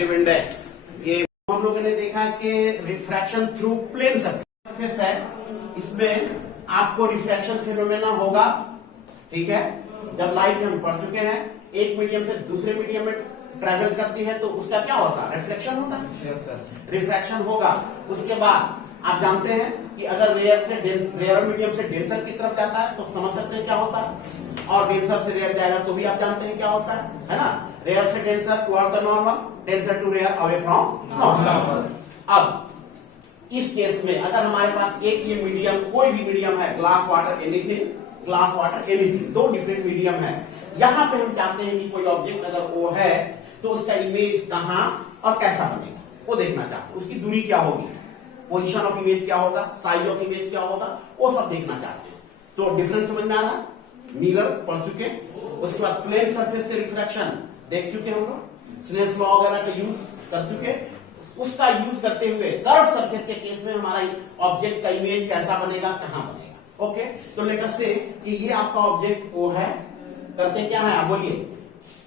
Refractive index, ये हम लोगों ने देखा कि रिफ्रैक्शन थ्रू प्लेन सरफेस है, इसमें आपको रिफ्रैक्शन फिनोमेना होगा। ठीक है, जब लाइट हम पढ़ चुके हैं एक मीडियम से दूसरे मीडियम में ट्रैवल करती है तो उसका क्या होता है, रिफ्लेक्शन होता है। यस सर, रिफ्रैक्शन होगा। उसके बाद आप जानते हैं कि अगर रेयर मीडियम से डेंसर की तरफ जाता है तो समझ सकते हैं क्या होता है, और डेंसर से रेयर जाएगा तो भी आप जानते हैं क्या होता है ना। रेयर से denser toward the normal, denser to rare, away from normal. अब इस केस में अगर हमारे पास एक ये मीडियम, कोई भी मीडियम है, glass water anything, glass water anything, दो डिफरेंट मीडियम है, यहां पे हम चाहते हैं कि कोई ऑब्जेक्ट अगर वो है तो उसका इमेज कहां और कैसा बनेगा वो देखना चाहते हैं। उसकी दूरी क्या होगी, पोजीशन ऑफ इमेज क्या होगा, साइज ऑफ इमेज क्या होगा, वो सब देखना चाहते हैं। तो डिफरेंस समझ में आ रहा है। मिरर पढ़ चुके, उसके बाद प्लेन सरफेस से रिफ्लेक्शन देख चुके हम लोग, स्नेल्स लॉ वगैरह का यूज कर चुके। उसका यूज करते हुए कर्व सरफेस के केस में हमारा ऑब्जेक्ट का इमेज कैसा बनेगा, कहां बनेगा। ओके, तो लेट अस से कि ये आपका ऑब्जेक्ट वो है, करते क्या है आप बोलिए।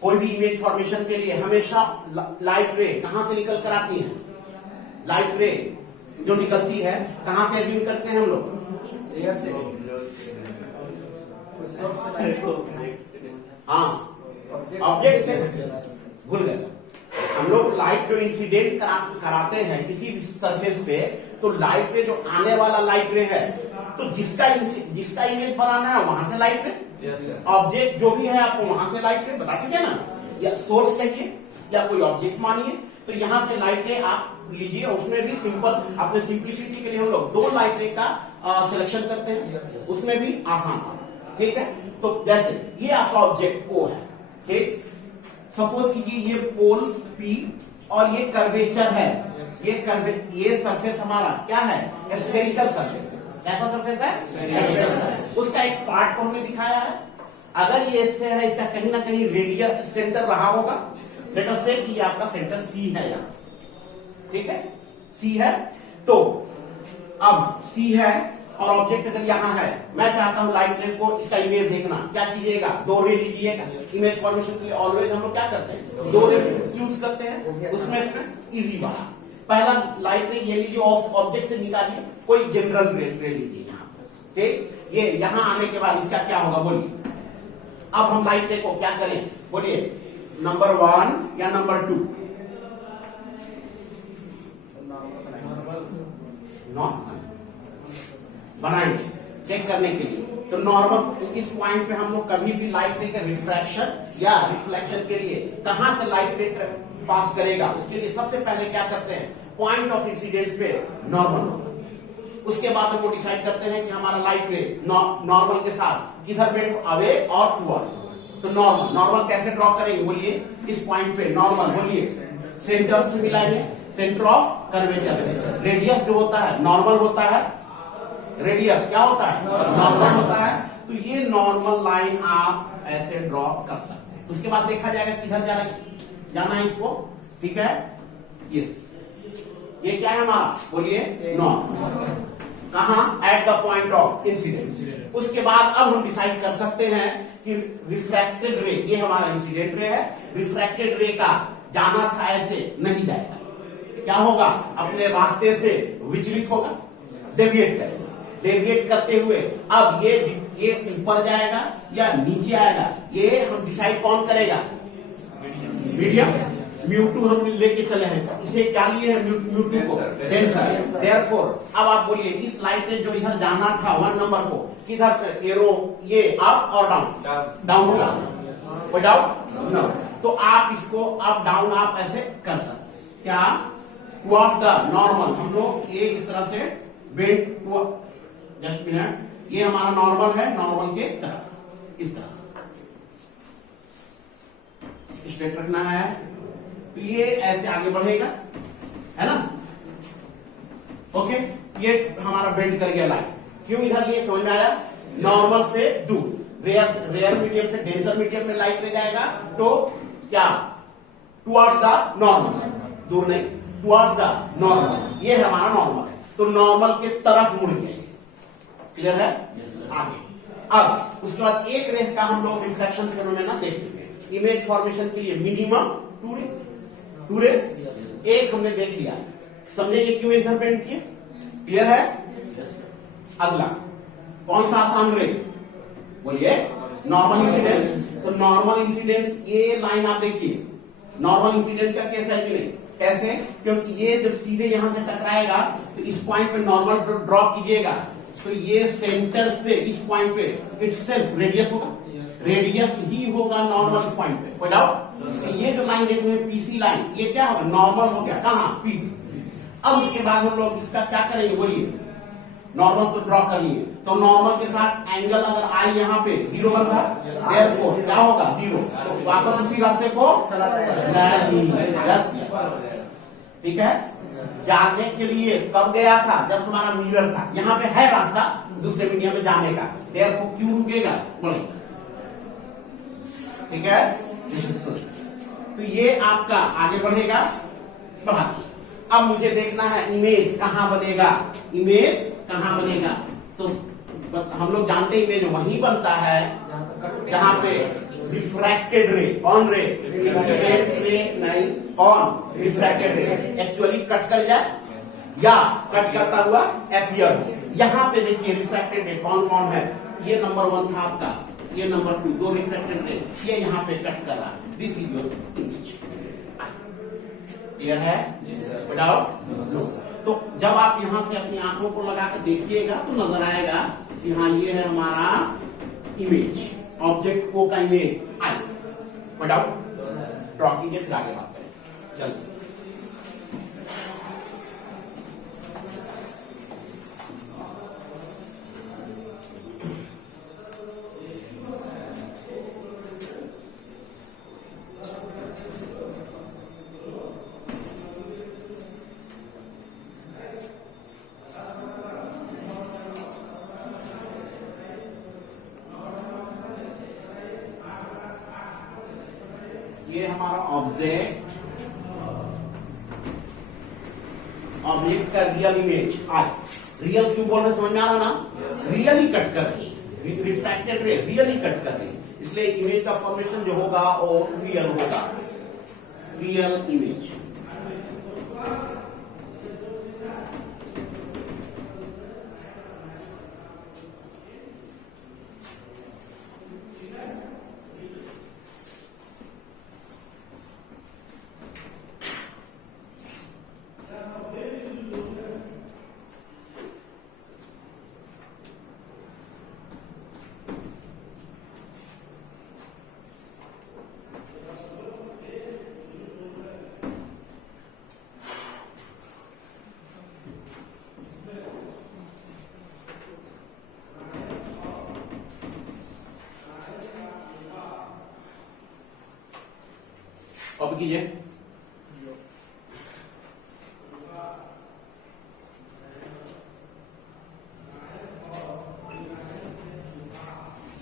कोई भी इमेज फॉर्मेशन के लिए हमेशा लाइट रे कहां से निकल कर आती है, लाइट रे जो निकलती है कहां से एज्यूम करते हैं हम लोग, एयर से, हाँ ऑब्जेक्ट से। भूल गए सर, हम लोग लाइट जो इंसिडेंट कराते हैं किसी भी सरफेस पे, तो लाइट रे जो आने वाला लाइट रे है, तो जिसका इमेज बनाना है वहां से लाइट रे, ऑब्जेक्ट जो भी है आपको वहां से लाइट रे बता चुके ना, या सोर्स कहिए या कोई ऑब्जेक्ट मानिए, तो यहां से लाइट रे आप लीजिए। उसमें भी सिंपल, अपने सिंप्लिसिटी के लिए हम लोग दो लाइट रे का सिलेक्शन करते हैं, उसमें भी आसान। ठीक है, तो जैसे ये आपका ऑब्जेक्ट O है, ठीक, सपोज कीजिए ये पोल P और ये कर्वेचर है, ये सरफेस हमारा क्या है, स्फेरिकल सरफेस। कैसा सरफेस है, उसका एक पार्ट को हमने दिखाया है। अगर ये स्फेयर है, इसका कहीं ना कहीं रेडियस सेंटर रहा होगा। लेट अस से कि आपका सेंटर C है यहाँ, ठीक है, C है। तो अब C है और ऑब्जेक्ट अगर यहाँ है, मैं चाहता हूं लाइट रे को इसका इमेज देखना, क्या कीजिएगा, दो रे लीजिएगा। इमेज फॉर्मेशन के लिए ऑलवेज हम लोग क्या करते हैं, दो रे चूज करते हैं। उसमें इजी बना, पहला लाइट रे ये लीजिए, ऑब्जेक्ट से निकालिए, कोई जनरल रे लीजिए यहाँ पर। ठीक, ये यहाँ आने के बाद इसका क्या होगा बोलिए। अब हम लाइट रे को क्या करें बोलिए, नंबर 1 या नंबर 2, नॉर्मल बनाएंगे चेक करने के लिए। तो नॉर्मल इस पॉइंट पे हम लोग कभी भी लाइट रे का रिफ्रैक्शन या रिफ्लेक्शन के लिए कहां से लाइट रे पास करेगा, उसके लिए सबसे पहले क्या करते हैं, पॉइंट ऑफ इंसिडेंस पे नॉर्मल। उसके बाद हम लोग डिसाइड करते हैं कि हमारा लाइट रे नॉर्मल के साथ किधर बेंड, अवे और टुवर्ड्स। तो नॉर्मल कैसे ड्रॉ करेंगे बोलिए, इस पॉइंट पे नॉर्मल बोलिए, सेंटर से मिलाएंगे, सेंटर ऑफ कर्वेचर। रेडियस जो होता है नॉर्मल होता है, रेडियस क्या होता है, नॉर्मल होता है। तो ये नॉर्मल लाइन आप ऐसे ड्रॉ कर सकते हैं। उसके बाद देखा जाएगा किधर जाना है इसको। ठीक है, यस, ये क्या है हमारा बोलिए, नॉर्मल, कहां, at the point of incident. उसके बाद अब हम डिसाइड कर सकते हैं कि रिफ्रैक्टेड रे, ये हमारा इंसिडेंट रे है, रिफ्रैक्टेड रे का जाना था ऐसे नहीं जाएगा, क्या होगा, अपने रास्ते से विचलित होगा, डेविएट करेगा। डेविएट करते हुए अब ये ऊपर जाएगा या नीचे आएगा, ये हम डिसाइड कौन करेगा, मीडियम। म्यू2 हम लेके चले हैं, इसे क्या लिए हैं, म्यू2 को, डेंसर। देयरफॉर अब आप बोलिए इस लाइट ने जो इधर जाना था 1 नंबर को, किधर एरो, ये अप और डाउन होगा, कोई डाउट नो। तो आप इसको अप डाउन आप ऐसे कर सकते हैं, क्या, टुवर्ड्स द नॉर्मल। हम लोग ये इस तरह से बेंड, जस्ट मिनट, ये हमारा नॉर्मल है, नॉर्मल के तरफ इस तरह स्ट्रेट रखना है। तो ये ऐसे आगे बढ़ेगा, है ना। ओके, ये हमारा बेंड कर गया लाइट। क्यों इधर लिए, समझ में आया, नॉर्मल से दूर, रेयर मीडियम से डेंसर मीडियम में लाइट ले जाएगा, तो क्या, टुवर्ड्स द नॉर्मल, दूर नहीं, टुवर्ड्स द नॉर्मल। ये हमारा नॉर्मल है, तो नॉर्मल के तरफ मुड़ गए। क्लियर है, आगे। अब उसके बाद एक रेख का हम लोग रिफ्लेक्शन फिनोमेना देख चुके हैं। इमेज फॉर्मेशन के लिए मिनिमम 2 रे, टू रे, एक हमने देख लिया, समझे ये क्यों इधर पेंट किए, क्लियर है। अगला कौन सा आसान रे, बोलिए नॉर्मल इंसिडेंस। तो नॉर्मल इंसिडेंस ये लाइन आप देखिए, नॉर्मल इंसिडेंस का केस है कि नहीं, कैसे, क्योंकि ये जब सीधे यहां से टकराएगा तो इस पॉइंट पे नॉर्मल ड्रॉ कीजिएगा, तो ये सेंटर से इस पॉइंट पे इटसेल्फ रेडियस होगा, रेडियस ही होगा नॉर्मल इस पॉइंट पे, कोई डाउट। ये जो लाइन देख रहे हैं पीसी लाइन, ये क्या होगा, नॉर्मल हो गया कहां, पी। अब उसके बाद हम लोग इसका क्या करेंगे, बोलिए नॉर्मल को ड्रॉ करिए, तो नॉर्मल के साथ एंगल अगर आई यहाँ पे 0 बन रहा है, देयरफॉर क्या होगा 0, तो वापस उसी रास्ते को चला जाएगा। ठीक है, जाने के लिए कब गया था, जब हमारा मिरर था, यहाँ पे है रास्ता दूसरे मीडियम में जाने का, देयरफॉर क्यों रुकेगा, बढ़ेगा। ठीक है, तो ये आपका आगे बढ़ेगा, बढ़ा। अब मुझे देखना है इमेज कहां बनेगा, इमेज कहां बनेगा, तो हम लोग जानते हैं इमेज वहीं बनता है जहां पे रिफ्रैक्टेड रे, कौन रे, इंसिडेंट रे नहीं, कौन रिफ्रैक्टेड रे एक्चुअली कट कर जाए या कट करता हुआ अपीयर हो। यहां पे देखिए रिफ्रैक्टेड रे कौन कौन है, ये नंबर 1 था आपका, ये नंबर 2, 2 रिफ्रैक्टेड रे, ये यहां पे कट कर रहा, this is your image. Clear है, विदाउट। तो जब आप यहां से अपनी आंखों को लगा कर देखिएगा तो नजर आएगा कि हाँ ये है हमारा इमेज, ऑब्जेक्ट ओ का इमेज आई, विदाउट। ड्रॉ कीजिए, फिर आगे बात करें, चलिए। ये हमारा ऑब्जेक्ट का रियल इमेज आई, रियल क्यों बोल रहे समझ में आ रहा ना, रियली कट कर रही, रिफ्रैक्टेड रे रियली कट कर रही, इसलिए इमेज का फॉर्मेशन जो होगा वो रियल होगा, रियल इमेज। अब कीजिए,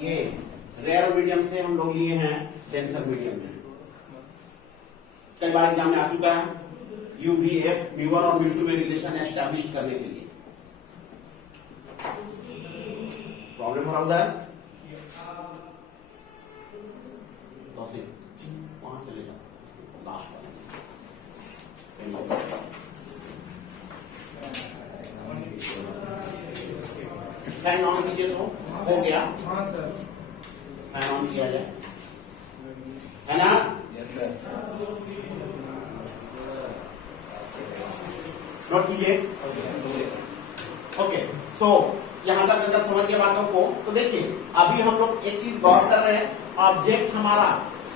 ये रेयर मीडियम से हम लोग लिए हैं डेंसर मीडियम में, कई बार एग्जाम में आ चुका है, UVF म्यू1 और म्यू2 में रिलेशन एस्टैब्लिश करने के लिए। प्रॉब्लम हो रहा है वहां से ले जाओ लास्ट फैन ऑन कीजिए, तो हो गया, हाँ सर, फैन ऑन किया जाए, है ना, यस सर, नोट कीजिए। ओके, सो यहां तक अगर समझ गए बातों को, तो देखिए अभी हम लोग एक चीज गौर कर रहे हैं, ऑब्जेक्ट हमारा,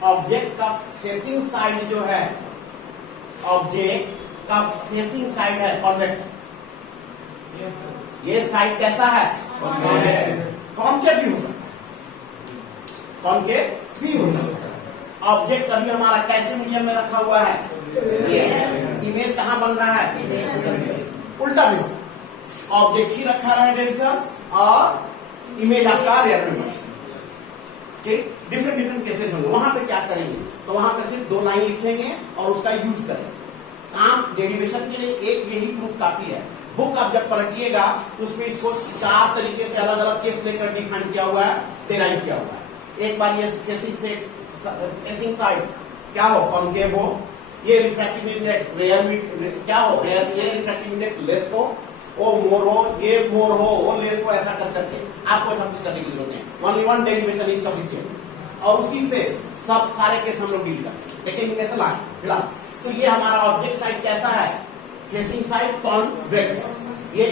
ऑब्जेक्ट का फेसिंग साइड जो है, ऑब्जेक्ट का फेसिंग साइड है कॉन्वेक्स, ये साइड कैसा है, कॉनकेव भी होता है, कॉनकेव भी होता है। ऑब्जेक्ट अभी हमारा कैसे मीडियम में रखा हुआ है, ये इमेज कहां बन रहा है, उल्टा भी होता, ऑब्जेक्ट ही रखा रहा डेंसर और इमेज आपका रियर में, ठीक, डिफरेंट डिफरेंट केसेस होंगे। वहां पे क्या करेंगे, तो वहां पे सिर्फ 2 लाइन लिखेंगे और उसका यूज करेंगे। काम डेरिवेशन के लिए एक यही प्रूफ काफी है। बुक आप जब पलटिएगा तो उसमें इसको 4 तरीके से अलग अलग केस लेकर डिफाइन किया हुआ है, डेराइव किया हुआ है। एक बार ये फेसिंग साइड क्या हो, कॉनकेव हो, ये रिफ्रैक्टिव इंडेक्स रेयर क्या हो, रेयर ये रिफ्रैक्टिव इंडेक्स लेस हो, वो मोर हो, ये मोर हो, वो लेस हो, ऐसा कर करके आपको ऐसा कुछ करने की जरूरत नहीं। Only one derivation is sufficient और उसी से सब सारे केस हम लोग डील करते हैं। देखेंगे कैसे लास्ट फिलहाल। तो ये हमारा ऑब्जेक्ट साइड कैसा है, फेसिंग साइड कॉन्वेक्स। ये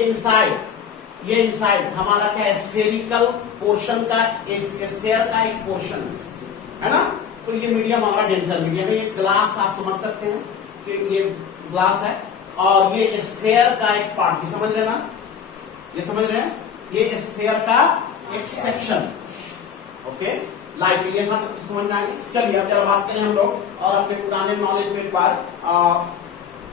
इनसाइड हमारा क्या स्फेरिकल पोर्शन का, स्फेयर का एक पोर्शन है ना। तो ये मीडियम हमारा डेंसर मीडियम है। ये ग्लास आप समझ सकते हैं कि ये ग्लास है और ये स्फेयर का एक पार्ट, ये समझ रहे ना, ये समझ रहे हैं, ये स्फेयर का एक सेक्शन। ओके लाइट ये समझ में आएगी। चलिए अब जरा बात करें हम लोग और अपने पुराने नॉलेज में एक बार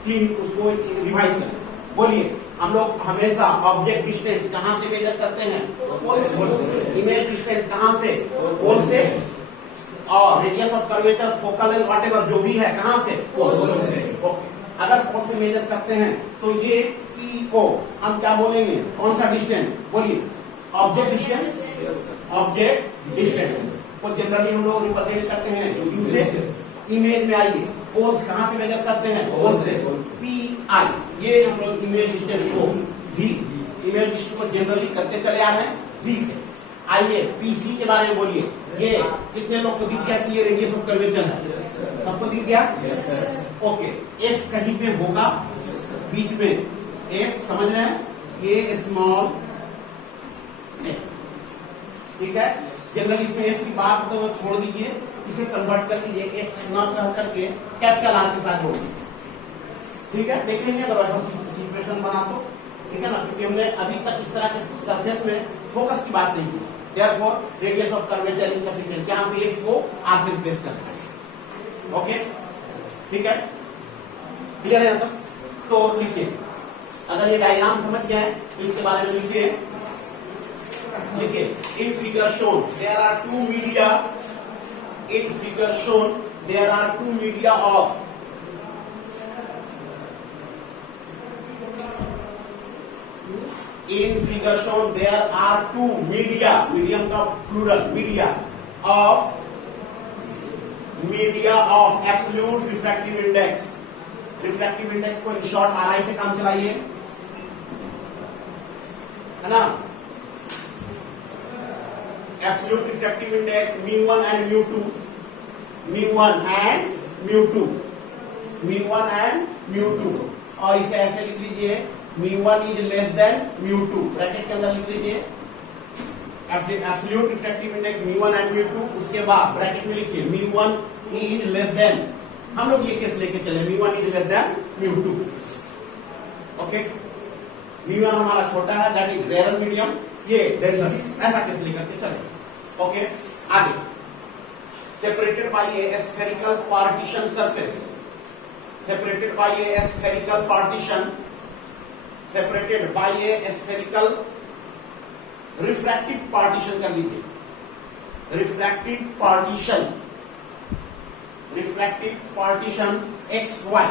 थीम उसको रिवाइज करें। बोलिए, हम लोग हमेशा ऑब्जेक्ट डिस्टेंस कहां से मेजर करते हैं, पोल से। इमेज डिस्टेंस कहां से, पोल से। और radius of curvature, focal and whatever जो भी है कहां से, पोल से। ओके, अगर पोल से मेजर करते हैं तो ये पी को हम क्या बोलेंगे, कौन सा डिस्टेंस, बोलिए, ऑब्जेक्ट डिस्टेंस। ऑब्जेक्ट डिस्टेंस को जनरली हम लोग रिप्रेजेंट करते हैं यू से। इमेज में आइए, पोल्स कहां से मेजर करते हैं, पोल से। पी आई, ये हम लोग इमेज डिस्टेंस को भी, इमेज डिस्टेंस को जनरली करते चले आ रहे हैं वी से। आइए पीसी के बारे में बोलिए। ये कितने लोग को दिख गया कि ये रेडियस ऑफ कर्वेचर है, सबको दिख गया। ओके, एफ कहीं पे होगा बीच में, एफ समझ रहे हैं, ये स्मॉल एफ, ठीक है। जनरली इसमें एफ की बात तो छोड़ दीजिए, इसे कन्वर्ट कर दीजिए, एफ ना कह करके कैपिटल आर के साथ जोड़ दीजिए, ठीक है। देखेंगे अगर ऐसा सिचुएशन बना तो, ठीक है ना, क्योंकि हमने अभी तक इस तरह के सरफेस में फोकस की बात नहीं की। Therefore, radius of curvature is sufficient, क्या हम एफ को आर से रिप्लेस करते हैं। ओके, ठीक है, क्लियर है ना। तो लिखिए, अगर ये डायग्राम समझ गए तो इसके बारे में लिखिए। In figure shown there are two media, in figure shown there are two media of in figure shown there are two media, medium का plural, media of absolute refractive index। refractive index को in short RI से काम चलाइए, है ना। absolute refractive index mu1 and mu2, mu1 and mu2, mu1 and mu2, और इसे ऐसे लिख लीजिए, mu1 is less than mu2, bracket के अंदर लिख लीजिए absolute refractive index mu1 and mu2। उसके बाद ब्रैकेट में लिखिए mu1 is less than, हम लोग ये केस लेके चले, mu1 is less than mu2। Okay, mu1 हमारा छोटा है, दैट इज रेयर मीडियम, ये डेंसर, ऐसा केस लेकर के चले। ओके, आगे, separated by A spherical partition surface, separated by a spherical partition, separated by a spherical refractive partition कर लीजिए, refractive partition x y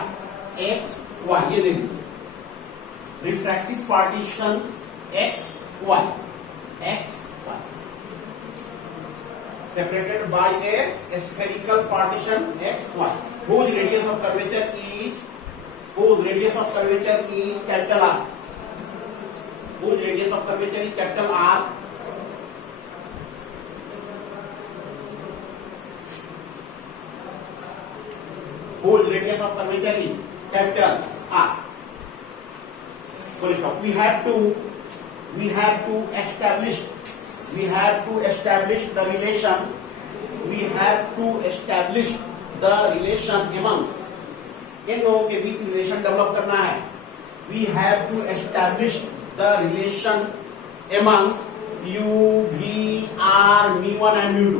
ये देखिए, refractive partition x y separated by a spherical partition x y whose radius of curvature is capital R, whose radius of curvature is capital R, whose radius of curvature is capital R। Full stop। We have to establish the relation among, इन लोगों के बीच relation develop करना है। We have to establish the relation amongst u, v, r, mu1 and mu2,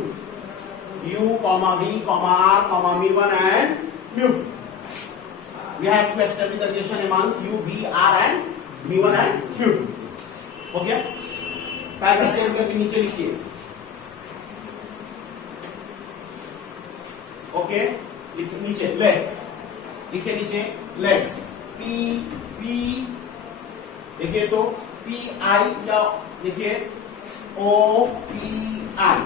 u, v, r, mu1 and mu2। We have to establish the relation amongst u, v, r and mu1 and mu2। हो गया? Paragraph change करके नीचे लिखिए। Okay, नीचे late लिखिए, नीचे late P देखिए तो पी आई या देखिए O P I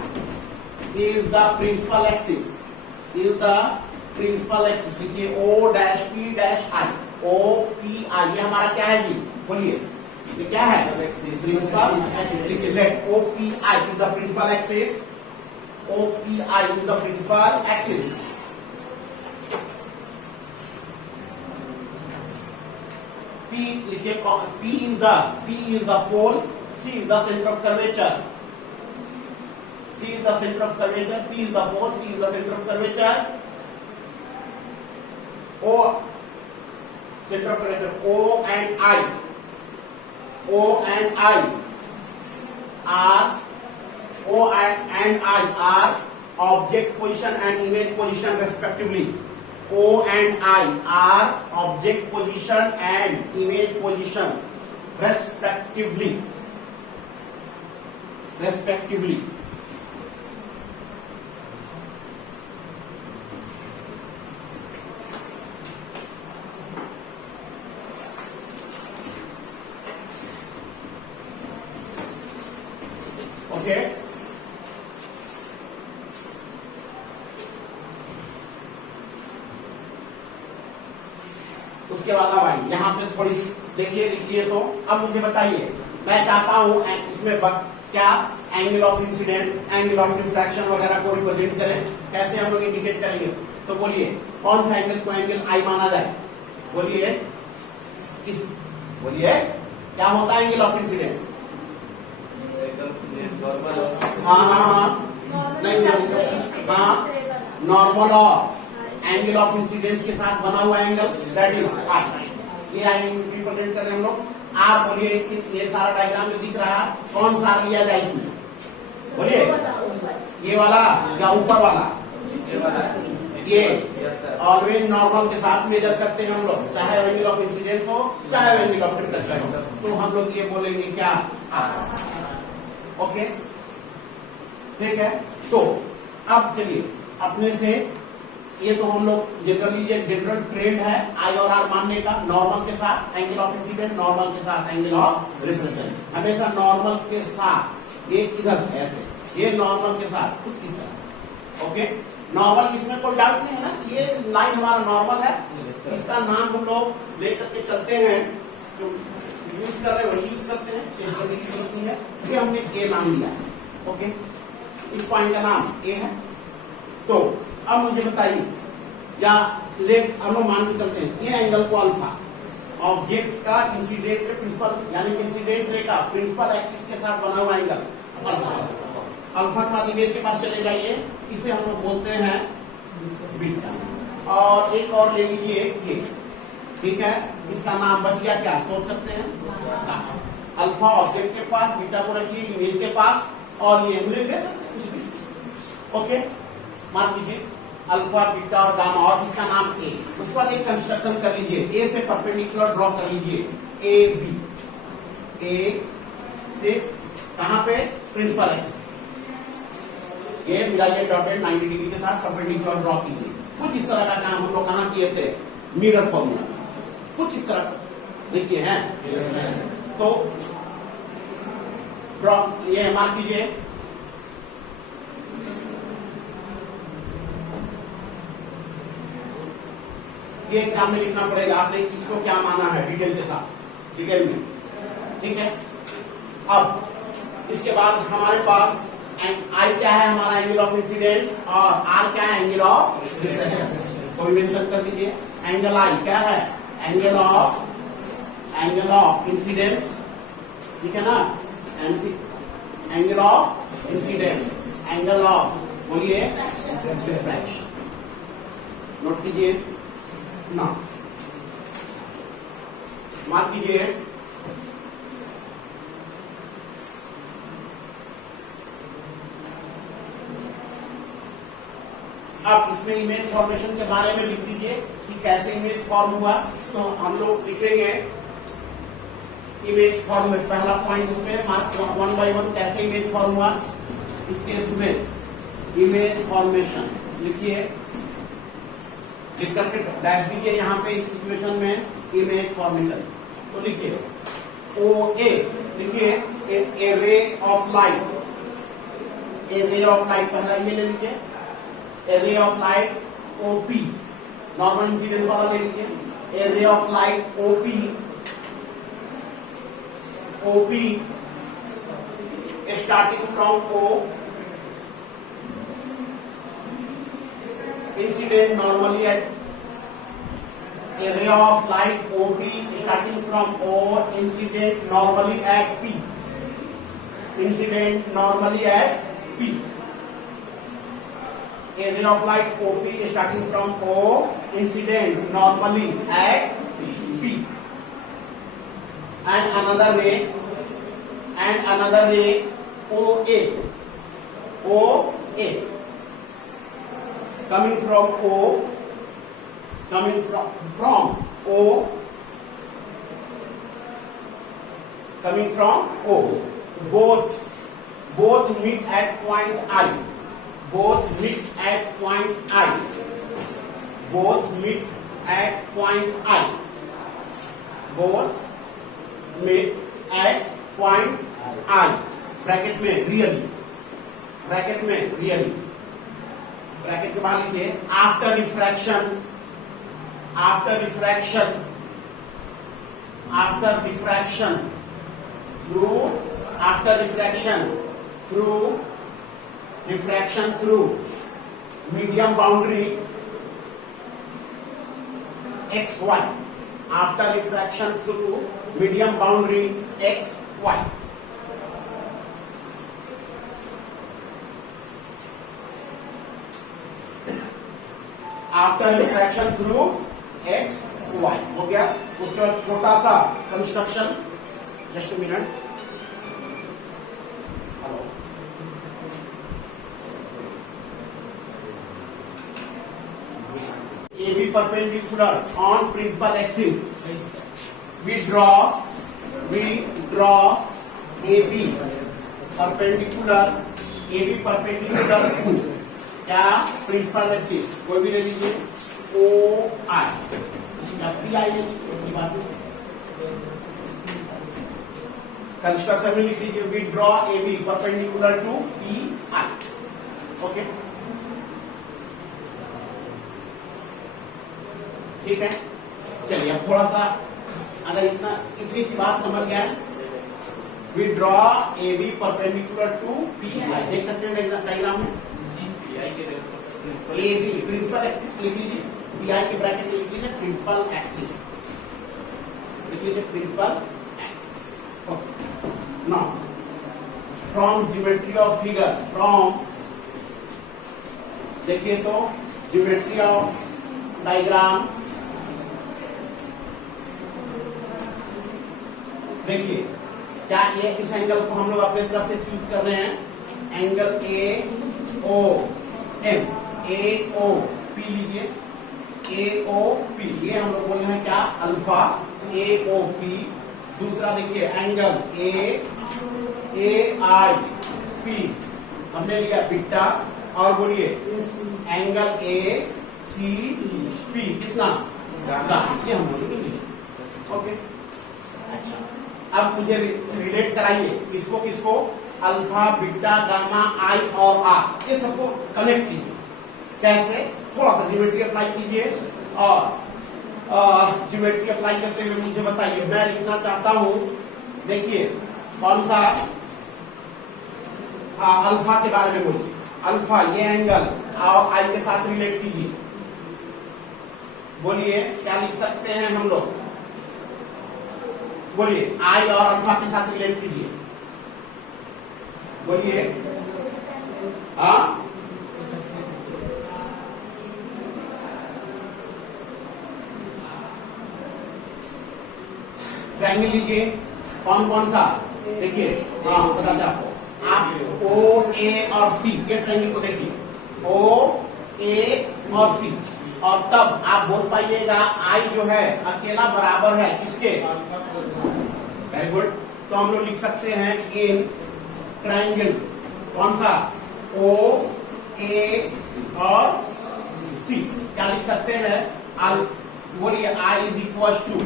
is the principal axis, is the principal axis लिखिए O dash P dash I, O P I, ये हमारा क्या है जी, बोलिए ये क्या है, प्रिंसिपल एक्सिस। लिखिए let O P I is the principal axis, O P I is the principal axis. P लिखिए, P is the pole, C is the center of curvature, C is the center of curvature, P is the pole, C is the center of curvature, O center of curvature, O and I are object position and image position respectively. O and I are object position and image position respectively. Okay. उसके बाद अब आइए यहाँ पे थोड़ी देखिए, लिखिए। तो अब मुझे बताइए, मैं चाहता हूं इसमें क्या angle of incidence, angle of refraction वगैरह को रिप्रेजेंट करें, कैसे हम लोग इंडिकेट करेंगे। तो बोलिए कौन सा एंगल को एंगल आई माना जाए, बोलिए बोलिए क्या होता है एंगल ऑफ इंसिडेंस। हाँ नहीं, हाँ normal of angle of incidence के साथ बना हुआ एंगल, दैट इज आई। ये एंगल रिप्रेजेंट कर रहे हैं हम लोग। आप बोलिए ये सारा डायग्राम जो दिख रहा है कौन सा लिया जाए इसमें, बोलिए ये वाला या ऊपर वाला, ये ऑलवेज नॉर्मल के साथ मेजर करते हैं हम लोग, चाहे एंगल ऑफ इंसिडेंस हो चाहे एंगल ऑफ रिफ्लेक्शन हो, तो हम लोग ये बोलेंगे क्या, ओके ठीक है। तो अब चलिए अपने से, ये तो हम लोग जनरली ये जनरल ट्रेंड है आई और आर मानने का, नॉर्मल के साथ एंगल ऑफ इंसिडेंस, नॉर्मल के साथ एंगल ऑफ रिफ्लेक्शन, हमेशा नॉर्मल के साथ, ये इधर से ऐसे, ये नॉर्मल के साथ कुछ इस तरह, ओके। नॉर्मल, इसमें कोई डाउट नहीं है ना, ये लाइन हमारा नॉर्मल है, इसका नाम हम लोग लेकर के चलते हैं, जो यूज कर रहे हैं वही यूज करते हैं, चेंज करने की जरूरत नहीं है। ये हमने ए नाम दिया है, ओके, इस पॉइंट का नाम ए है। तो अब मुझे बताइए, या लेट हम लोग मान के चलते हैं, ये एंगल को अल्फा, ऑब्जेक्ट का इंसिडेंट से प्रिंसिपल, यानी इंसिडेंट रे का प्रिंसिपल एक्सिस के साथ बना हुआ एंगल अल्फा। अल्फा का इमेज के पास चले जाइए, इसे हम लोग बोलते हैं बीटा। और एक और ले लीजिए ये, ठीक है, इसका नाम बच गया क्या, सोच सकते हैं, अल्फा ऑब्जेक्ट के पास, बीटा को रखिए इमेज के पास, और ये हमने दे सकते कुछ भी, ओके। मान लीजिए अल्फा, बीटा और गामा, और इसका नाम ए। उसके बाद एक कंस्ट्रक्शन कर लीजिए, ए से परपेंडिकुलर ड्रॉ कर लीजिए, ए बी, ए से कहां पे, प्रिंसिपल एक्सिस, ये मिलाइए डॉटेड 90 डिग्री के साथ परपेंडिकुलर ड्रॉ कीजिए। कुछ इस तरह का काम हम लोग कहां किए थे, मिरर फॉर्मूला, कुछ इस तरह देखिए हैं। तो ड्रॉ, ये मान कीजिए ये एग्जाम में लिखना पड़ेगा आपने, इसको क्या माना है डिटेल के साथ, डिटेल में, ठीक है। अब इसके बाद हमारे पास आई क्या है, हमारा एंगल ऑफ इंसिडेंस, और आर क्या है, एंगल ऑफ रिफ्लेक्शन, इसको भी मेंशन कर दीजिए। एंगल आई क्या है, एंगल ऑफ इंसिडेंस, ठीक है ना, angle of incidence, angle of, बोलिए रिफ्लेक्शन, नोट कीजिए ना, मार्क कीजिए। अब इसमें इमेज फॉर्मेशन के बारे में लिख दीजिए कि कैसे इमेज फॉर्म हुआ। तो हम लोग लिखेंगे इमेज फॉर्म, पहला पॉइंट इसमें मार्क 1 by 1 कैसे इमेज फॉर्म हुआ। इस केस में इमेज फॉर्मेशन लिखिए, लिख करके डैश दीजिए यहाँ पे, इस सिचुएशन में इमेज फॉर्मेशन। तो लिखिए ओ ए, लिखिए ए ray of light, A ray of light, पहला ये ले लीजिए, a ray of light OP, normal incident वाला ले लीजिए, a ray of light OP starting from O, incident normally at a ray of light OP starting from O, incident normally at P. Incident normally at P. A ray of light OP starting from O, incident normally at P. And another ray OA. Coming from O, both meet at point I. Both meet at point I. Both meet at point I. Both meet at point I. Bracket में really, bracket के बाहर लिखिए after refraction through medium boundary XY. After refraction through medium boundary XY. After refraction through XY. हो गया. उसके बाद छोटा सा construction, just minute. Hello, AB perpendicular on principal axis. We draw AB perpendicular to क्या प्रिंसिपल एक्सिस, कोई भी ले लीजिए, OI या PI ले लीजिए. कंस्ट्रक्शन में लिख लीजिए we draw AB perpendicular to PI. Okay, ठीक है. चलिए अब थोड़ा सा, अगर इतनी सी बात समझ गया, we draw AB perpendicular to PI. देख सकते हैं डायग्राम में AB प्रिंसिपल एक्सिस लिख लीजिए, PI के ब्रैकेट में लिख लीजिए प्रिंसिपल एक्सिस, लिख लीजिए principal axis. Okay, now from geometry of figure, देखिए तो ज्योमेट्री ऑफ डायग्राम, देखिए क्या ये इस एंगल को हम लोग अपने तरफ से चूज कर रहे हैं, एंगल AOP लीजिए, AOP, ये हम लोग बोल रहे हैं क्या, अल्फा, AOP. दूसरा देखिए एंगल AIP, हमने लिया बीटा, और बोलिए एंगल ACP कितना, ये हम लोग लिए. ओके, अच्छा, अब मुझे रिलेट कराइए किसको, अल्फा, बीटा, गामा, आई और आर, ये सबको कनेक्ट कीजिए. कैसे, थोड़ा सा ज्योमेट्री अप्लाई कीजिए, और ज्योमेट्री अप्लाई करते हुए मुझे बताइए. मैं लिखना चाहता हूं, देखिए कौन सा, अल्फा के बारे में बोलिए. अल्फा, ये एंगल और आई के साथ रिलेट कीजिए. बोलिए क्या लिख सकते हैं हम लोग, बोलिए आई और अल्फा के साथ रिलेट कीजिए. बोलिए, ट्रायंगल लीजिए, कौन सा, देखिए, बताते आपको. आप OA और C, ये ट्रायंगल को देखिए, OA और C, और तब आप बोल पाइएगा I जो है अकेला बराबर है किसके, वेरी गुड. तो हम लोग लिख सकते हैं इन ट्रायंगल, कौन सा, OA और C, क्या लिख सकते हैं, बोलिए I इज इक्वल टू,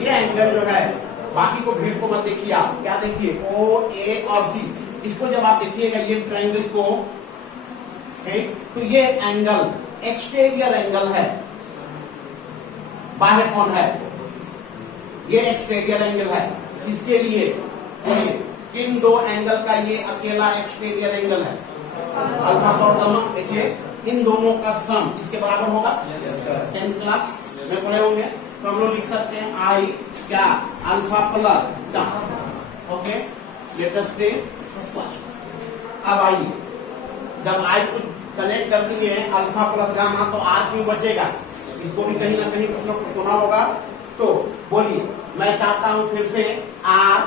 ये एंगल जो है, बाकी को भीड़ को मत देखिए, आप क्या देखिए, OA और C. इसको जब आप देखिएगा ये ट्रायंगल को, तो ये एंगल एक्सटीरियर एंगल है, बाह्य कोण है, ये एक्सटीरियर एंगल है। इसके लिए इन दो एंगल का ये अकेला एक्सटीरियर एंगल है, अल्फा और गामा। देखिए इन दोनों का सम इसके बराबर होगा। 10th क्लास में पढ़े होंगे। तो हम लोग लिख सकते हैं आई क्या alpha plus gamma. Okay, let us से अब आइए, जब आई को कनेक्ट कर दिए अल्फा प्लस गामा तो आर क्यों बचेगा, इसको भी कहीं ना कहीं कुछ ना कुछ होना होगा। तो बोलिए, मैं चाहता हूं फिर से आर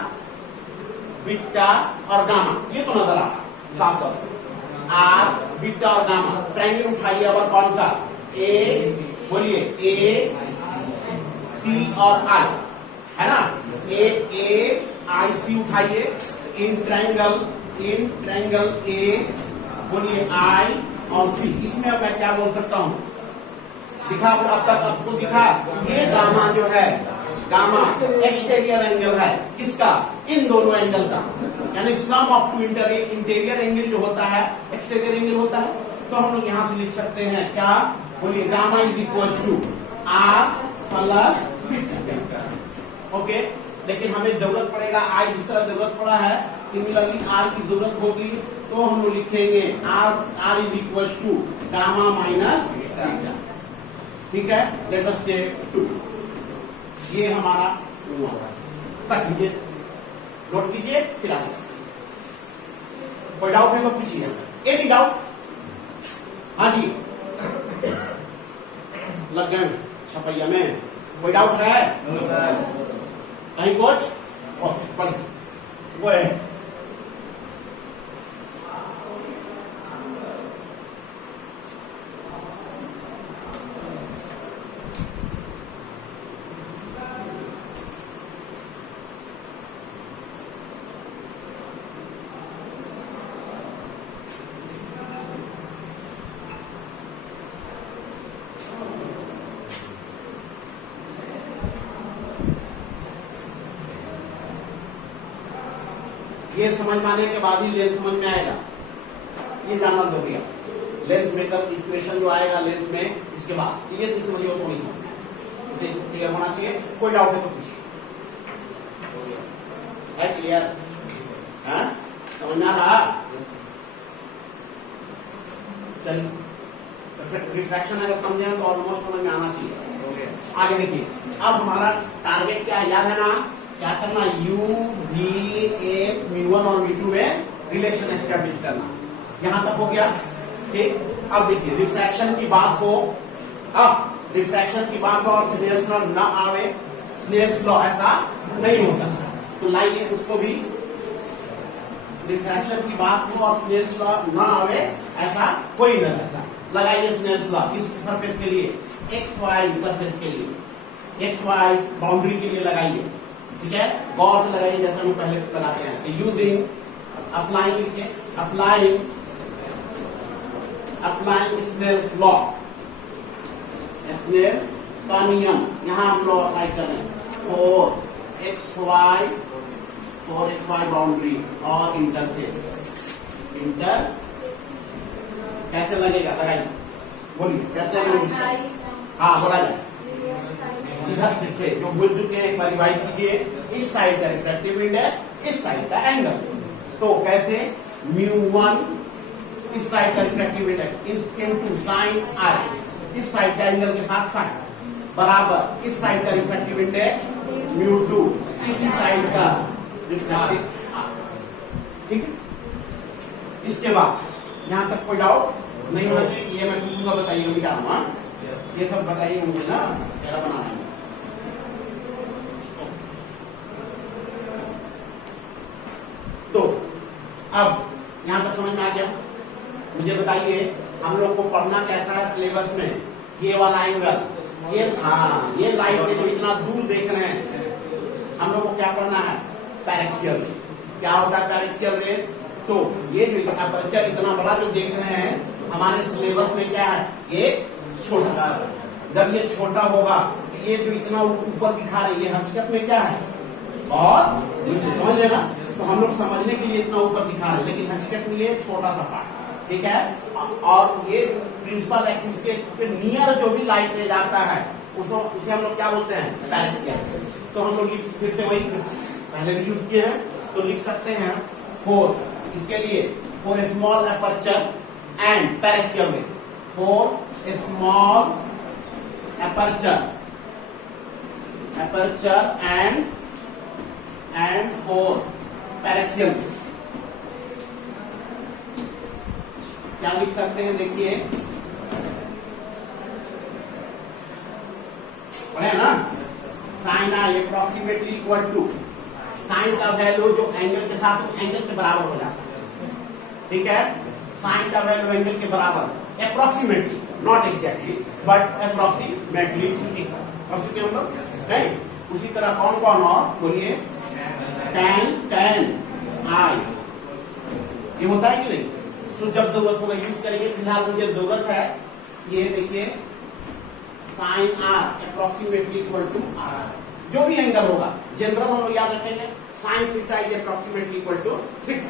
बीटा और गामा, ये तो नजर आ रहा साफ तौर पर। आर बीटा और गामा ट्रायंगल उठाइए, अब कौन सा ए, बोलिए ए सी और आई है ना, ए आई सी उठाइए। इन ट्रायंगल ए बोलिए आई और सी। इसमें अब मैं क्या बोल सकता हूं, दिखा अब तक आपको दिखा, ये गामा जो है, गामा एक्सटीरियर एंगल है किसका, इन दोनों एंगल का, यानी सम ऑफ टू इंटीरियर एंगल जो होता है एक्सटीरियर एंगल होता है। तो हम लोग यहां से लिख सकते हैं क्या, बोलिए gamma is equal to r plus beta. Okay, लेकिन हमें जरूरत पड़ेगा आई, जिस तरह जरूरत पड़ा है सिमिलरली आर की जरूरत होगी। तो हम लोग लिखेंगे r is equal to gamma minus beta. ठीक है, लेट अस से 2। ये हमारा कट लीजिए, नोट कीजिए, फिर आगे कोई डाउट है तो पूछिए। Any doubt? हाँ जी, लग गए छपैया में, कोई डाउट है? कहीं कुछ वो है। ये समझ में आने के बाद ही लेंस समझ में आएगा, ये जानना जरूरी है। लेंस मेकर इक्वेशन जो आएगा लेंस में, इसके बाद ये चीज समझिए तो नहीं समझ में, उसे क्लियर होना चाहिए। कोई डाउट है तो पूछिए। है क्लियर? समझ में आ रहा? चलिए, रिफ्रैक्शन अगर समझे तो ऑलमोस्ट समझ में आना चाहिए। आगे देखिए, अब हमारा टारगेट क्या है, याद है ना, क्या करना, यू वी ए म्यू1 और म्यू2 में रिलेशन एस्टेब्लिश करना। यहां तक हो गया। ठीक, अब देखिए रिफ्रैक्शन की बात हो, अब रिफ्रैक्शन की बात हो और स्नेल्स लॉ न आवे, स्नेल्स लॉ ऐसा नहीं हो सकता। तो लाइए उसको भी, रिफ्रैक्शन की बात हो और स्नेल्स लॉ न आवे ऐसा कोई नहीं सकता। लगाइए स्नेल्स लॉ किस सरफेस के लिए, एक्स वाई सरफेस के लिए, एक्स वाई बाउंड्री के लिए लगाइए। ठीक है, गौर से लगाइए जैसे हम पहले लगाते हैं। Using applying Snell's law, Snell's का नियम, यहां हम लॉ अप्लाई कर रहे हैं। 4xy बाउंड्री और इंटरफेस, कैसे लगेगा, लगाइए, बोलिए कैसे लगेगा। हाँ बोला जाए। इधर देखिए जो भूल चुके हैं एक बार रिवाइज कीजिए, इस साइड का रिफ्रैक्टिव इंडेक्स, इस साइड का एंगल। तो कैसे, म्यू1 इस साइड का रिफ्रैक्टिव इंडेक्स इनटू साइन आई, इस साइड का एंगल के साथ साइन, बराबर इस साइड का रिफ्रैक्टिव इंडेक्स म्यू2 इसी साइड का रिफ्रैक्टिव। ठीक है, इसके बाद यहां तक कोई डाउट नहीं होना चाहिए। ये मैं पूछूंगा, बताइए मिटा दूंगा, ये सब बताइए मुझे ना, कैसा बनाना है। तो अब यहां तक समझ में आ गया। मुझे बताइए हम लोग को पढ़ना कैसा है सिलेबस में, ये वाला एंगल, ये हाँ ये लाइट में जो इतना दूर देख रहे हैं, हम लोग को क्या पढ़ना है, पैरेक्सियल रेस। क्या होता है पैरेक्सियल रेस, तो ये जो अपर्चर इतना बड़ा जो देख रहे हैं हमारे सिलेबस में क्या है, ये छोटा। जब ये छोटा होगा तो ये जो इतना ऊपर दिखा रहे हैं, ये हकीकत में क्या है, बहुत समझ लेना। तो हम लोग समझने के लिए इतना ऊपर दिखा रहे हैं, लेकिन हकीकत में ये छोटा सा पार्ट है। ठीक है। और ये प्रिंसिपल एक्सिस के नियर जो भी लाइट रे जाता है उसको उसे हम लोग क्या बोलते हैं, पैरेक्सियल। तो हम लोग फिर से वही पहले भी यूज किए हैं, तो लिख सकते हैं फॉर, इसके लिए for small aperture and paraxial में, for small aperture and for paraxial में क्या लिख सकते हैं, देखिए पढ़े ना, sine I approximately equal to, sine का वैल्यू जो एंगल के साथ उस एंगल के बराबर हो जाता है, ठीक है। साइन का वैल्यू एंगल के बराबर approximately, not exactly but approximately equal, समझ चुके हम लोग, नहीं। उसी तरह कौन कौन और बोलिए, tan आई, ये होता है कि नहीं, तो जब जरूरत होगा यूज करेंगे। फिलहाल मुझे जरूरत है ये देखिए sine r approximately equal to r, जो भी एंगल होगा जनरल हम लोग याद रखेंगे, sine theta is approximately equal to theta.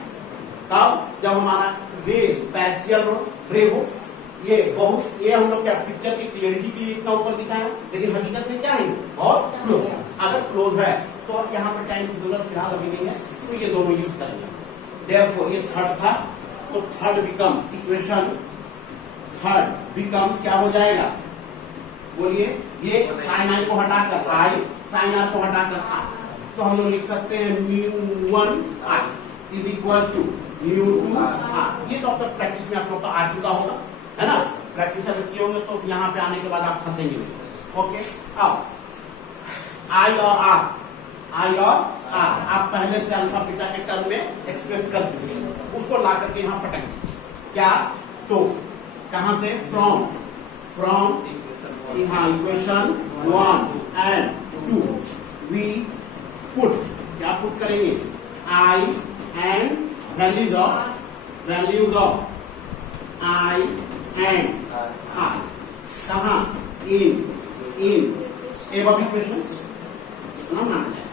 तब जब हमारा रेज पैरेक्सियल रे हो, ये हम लोग क्या पिक्चर की क्लियरिटी के लिए इतना ऊपर दिखाया, लेकिन हकीकत में क्या है, बहुत क्लोज। अगर क्लोज है तो यहाँ पर टाइम की जरूरत फिलहाल अभी नहीं है, तो ये दोनों यूज करेंगे। देयरफॉर ये थर्ड था, तो third becomes equation, third becomes क्या हो जाएगा, बोलिए, ये साइन आई को हटाकर आई, साइन आर को हटाकर आर, तो हम लोग लिख सकते हैं μ1 I is equal to μ2 are. ये तो अब तक प्रैक्टिस में आप लोग का आ चुका होगा, है ना। प्रैक्टिस अगर किए होंगे तो यहाँ पे आने के बाद आप फंसेंगे नहीं। ओके, अब आई और आर, आप पहले से अल्फा बीटा के टर्म में एक्सप्रेस कर चुके हैं, उसको ला करके यहाँ पटक दीजिए। क्या, तो कहां से, फ्रॉम यहाँ इक्वेशन 1 एंड 2 वी पुट, क्या पुट करेंगे, I and values of I and R, कहा, इन एबव इक्वेशन ना माना जाए,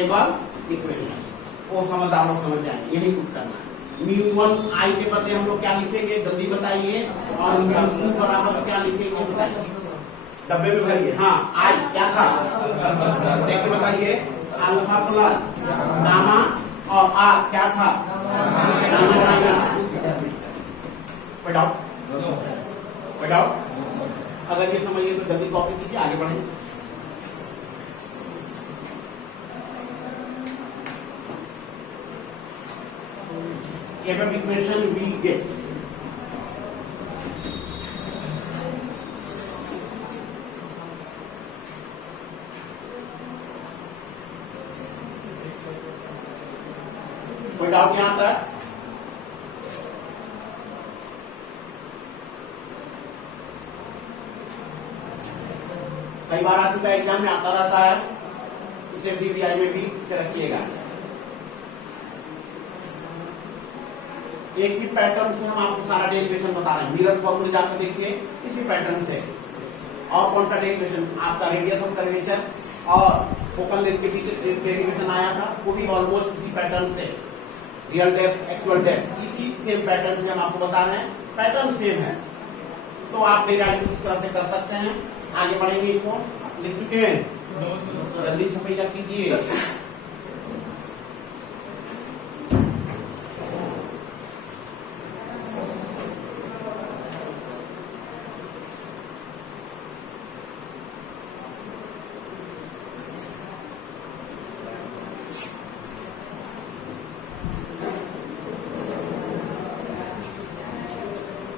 एबव इक्वेशन, वो समझदार लोग समझ जाएंगे, यही पुट करना है। μ1 आई के बदले हम लोग क्या लिखेंगे, जल्दी बताइए, और μ2 बराबर क्या लिखेंगे, बताइए, डब्बे में भरिए। हाँ, आई क्या था, देख के बताइए, अल्फा प्लस गामा, और आर क्या था, गामा माइनस। कोई डाउट? अगर ये समझिए तो जल्दी कॉपी कीजिए, आगे बढ़ेंगे। एबव इक्वेशन वी गेट, कोई डाउट यहां तक? कई बार आ चुका है, एग्जाम में आता रहता है, इसे डीवीआई में भी इसे रखिएगा। एक ही पैटर्न से हम आपको सारा डेरिवेशन बता रहे हैं, मिरर फॉर्मूले जाकर देखिए, इसी पैटर्न से। और कौन सा डेरिवेशन, आपका रेडियस ऑफ कर्वेचर और फोकल लेंथ के बीच डेरिवेशन आया था, वो भी ऑलमोस्ट इसी पैटर्न से, रियल डेप्थ, एक्चुअल डेप्थ, इसी सेम पैटर्न से हम आपको बता रहे हैं, पैटर्न सेम है, तो आप डेरिवेशन किस तरह से कर सकते हैं। आगे बढ़ेंगे, इसको लिख चुके हैं, जल्दी छपैया कीजिए।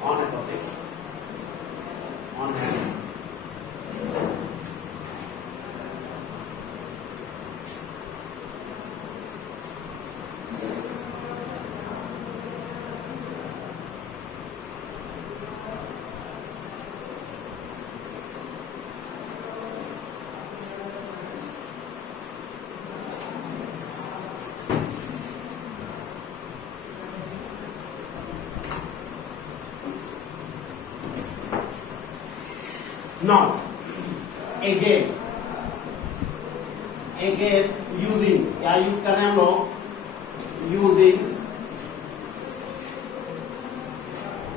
ऑन है तो ऑन है। Now, again using, क्या यूज कर रहे हैं हम लोग, using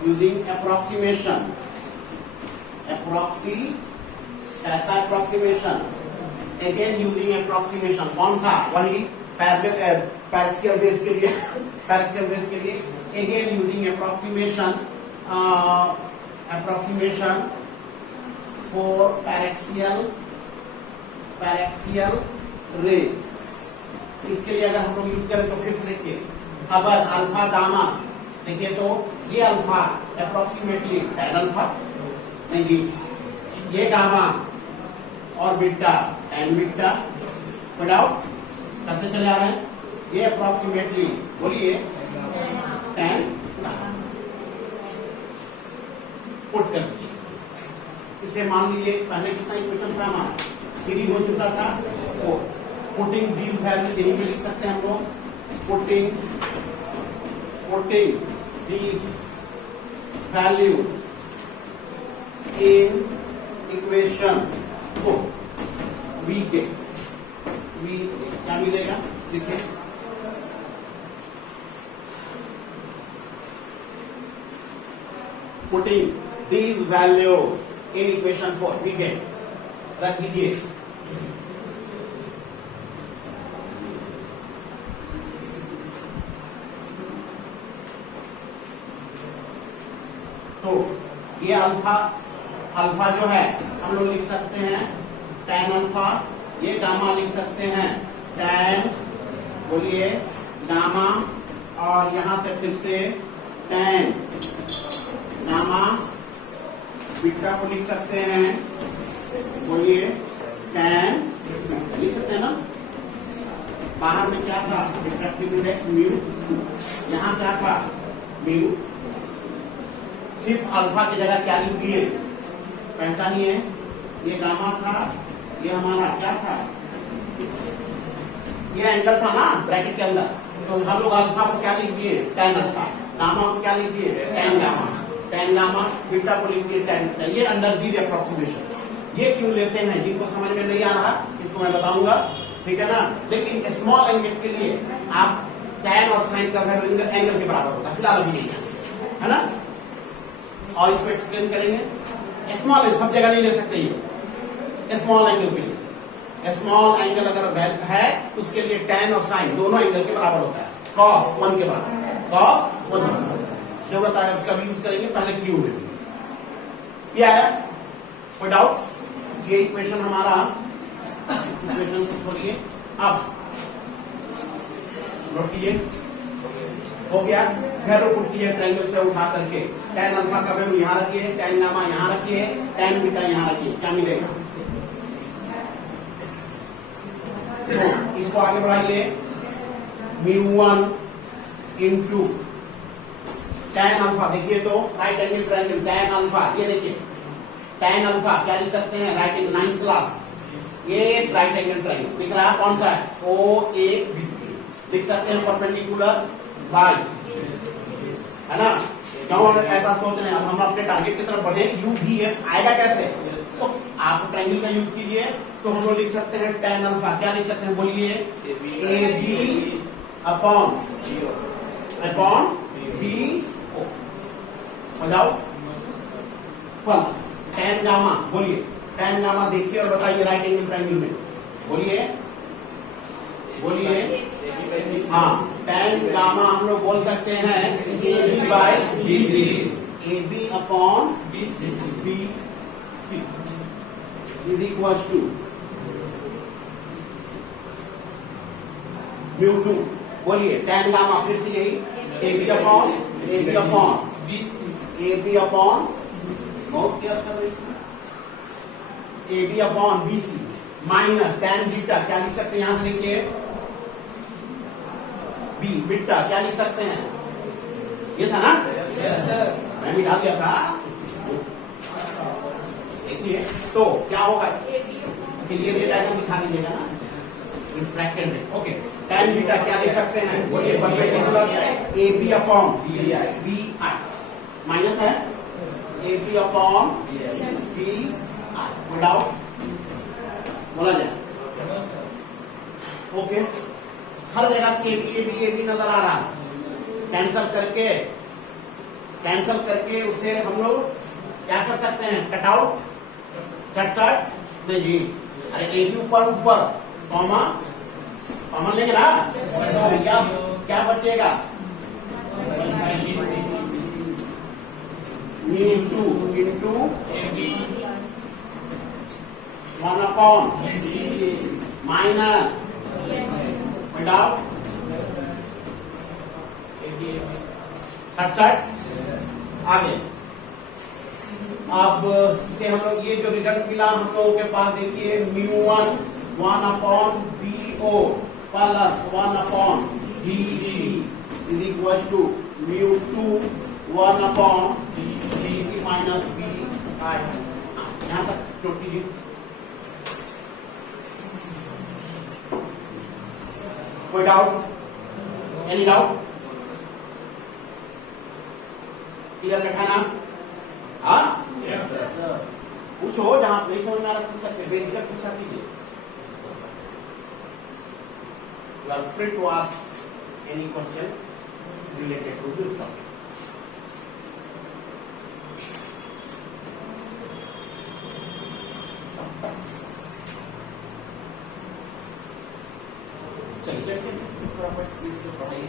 यूजिंग अप्रोक्सीमेशन, ऐसा अप्रोक्सीमेशन, अगेन यूजिंग अप्रोक्सीमेशन, कौन सा, वही पैरेक्सियल बेस के लिए, again using approximation for paraxial rays. इसके लिए अगर हम लोग यूज करें तो फिर से देखिए, अगर अल्फा गामा देखिए तो ये अल्फा अप्रोक्सीमेटली tan अल्फा, नहीं जी, ये गामा और बीटा tan बीटा, विदाउट करते चले आ रहे हैं, ये अप्रोक्सीमेटली बोलिए tan, पुट कर दीजिए इसे। मान लीजिए पहले कितना इक्वेशन था हमारा, 3 हो चुका था, तो पुटिंग दीज वैल्यूज यहीं पे लिख सकते हैं हम लोग, putting these values in equation 4, we get क्या मिलेगा, देखिए putting these values in equation 4 we get, रख दीजिए, तो ये अल्फा जो है हम लोग लिख सकते हैं tan अल्फा, ये गामा लिख सकते हैं tan, बोलिए गामा, और यहां से फिर से tan गामा, बीटा को लिख सकते हैं, बोलिए tan, लिख सकते हैं ना, बाहर में क्या था, रिफ्रैक्टिव इंडेक्स म्यू, यहां क्या था म्यू, सिर्फ अल्फा की जगह क्या लिख दिए, पहचानिए, ये गामा था, ये हमारा क्या था, ये एंगल था ना ब्रैकेट के अंदर, तो हम लोग अल्फा को क्या लिख दिए tan अल्फा, गामा को क्या लिख दिए tan गामा, बीटा को लिख दिए tan बीटा। ये अंडर दीज अप्रोक्सीमेशन, ये क्यों लेते हैं, जिनको समझ में नहीं आ रहा इसको मैं बताऊंगा, ठीक है ना। लेकिन स्मॉल एंगल के लिए आप tan और sin का वैल्यू एंगल के बराबर होता है, फिलहाल अभी नहीं है ना, और इसको एक्सप्लेन करेंगे। स्मॉल सब जगह नहीं ले सकते, ये स्मॉल एंगल के लिए, स्मॉल एंगल अगर वैल्यू है तो उसके लिए tan और sin दोनों एंगल के बराबर होता है, cos 1 के बराबर, cos 1 जरूरत आएगा उसका भी यूज करेंगे, पहले क्यू में क्या है, कोई डाउट, ये इक्वेशन हमारा, इक्वेशन को छोड़िए, अब रोटिए हो गया, वैल्यू पुट किए ट्रायंगल से उठा करके, tan अल्फा का वैल्यू यहाँ रखिए, tan गामा यहाँ रखिए, tan बीटा यहाँ रखिए, क्या मिलेगा, तो इसको आगे बढ़ाइए, μ1 इंटू tan अल्फा, देखिए तो right angle triangle tan alpha, ये देखिए tan अल्फा क्या लिख सकते हैं, राइट एंगल 9th क्लास, ये राइट एंगल ट्रायंगल दिख रहा है, कौन सा है, OAB, लिख सकते हैं परपेंडिकुलर बाय, है ना, क्यों हम ऐसा सोच रहे हैं, अब हम अपने टारगेट की तरफ बढ़े, UVF आएगा कैसे, तो आप ट्रायंगल का यूज कीजिए, तो हम लोग लिख सकते हैं tan अल्फा, क्या लिख सकते हैं बोलिए, AB अपॉन BO, हो जाओ, प्लस tan गामा, बोलिए tan गामा देखिए और बताइए राइट एंगल ट्रायंगल में, बोलिए हाँ, tan गामा हम लोग बोल सकते हैं AB by BC, AB upon BC is equal to μ2, बोलिए tan गामा, फिर से यही AB अपॉन बहुत केयर कर रहे हैं, AB upon BC minus tan beta, क्या लिख सकते हैं, यहां से लिखिए B बीटा, क्या लिख सकते हैं, ये था ना, मैं भी डाल दिया था, देखिए तो क्या होगा, चलिए ये डायग्राम दिखा दीजिएगा ना, रिफ्रैक्टेड रे, ओके, tan बीटा क्या लिख सकते हैं, बोलिए perpendicular AB upon BI, minus है AB अपॉन BI, विदाउट बोला जाए, ओके, हर जगह से AB नजर आ रहा है, कैंसल करके कैंसल करके उसे हम लोग क्या कर सकते हैं, कट आउट, सट नहीं जी, अरे एक ऊपर ऊपर कॉमा कॉमन लेंगे ना, तो भैया क्या बचेगा, mu2 into 1 upon minus without 67 आगे। अब इसे हम लोग ये जो रिजल्ट मिला हम लोगों के पास देखिए mu1 1 upon bo plus 1 upon bc is equal to mu2 1 upon bc minus b। यहाँ तक नोट कीजिए। कोई डाउट, एनी डाउट, क्लियर रखा ना? हाँ पूछो, जहां नहीं समझ में आ रहा पूछ सकते, बेझिझक पूछा कीजिए। You are free to ask any question related to this topic. चलिए फटाफट स्पीड से पढ़ाइए।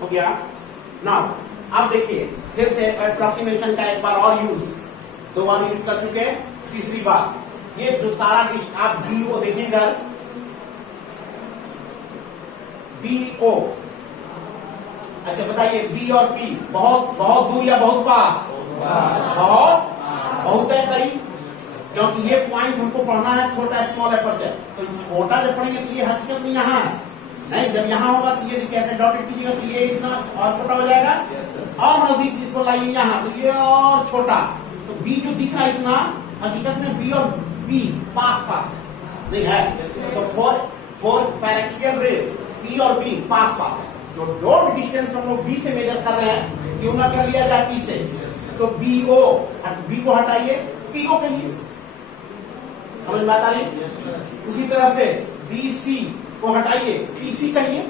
हो गया। नाउ अब देखिए फिर से अप्रोक्सीमेशन का एक बार और यूज, 2 बार यूज कर चुके हैं, तीसरी बार ये जो सारा डिश आप बीओ देखिए इधर, बीओ, अच्छा बताइए बी और पी बहुत बहुत दूर या बहुत पास, बहुत है करीब, क्योंकि ये पॉइंट हमको पढ़ना है छोटा स्मॉल एफर्ट है, तो छोटा जब पढ़ेंगे तो ये हकीकत में यहाँ है नहीं, जब यहाँ होगा तो ये कैसे डॉटेड कीजिएगा तो ये इतना और छोटा हो जाएगा, और नजदीक इसको लाइए यहाँ तो ये और छोटा, तो बी जो दिख रहा है इतना हकीकत में बी और बी पास पास नहीं है, तो फॉर पैरेक्सियल रे पी और बी पास पास है, जो डॉट डिस्टेंस हम लोग बी से मेजर कर रहे हैं क्यों ना कर लिया जाए पी से, तो बीओ, बी को हटाइए पीओ कहिए, समझ में आता नहीं? उसी तरह से बीसी को हटाइए पीसी कहिए,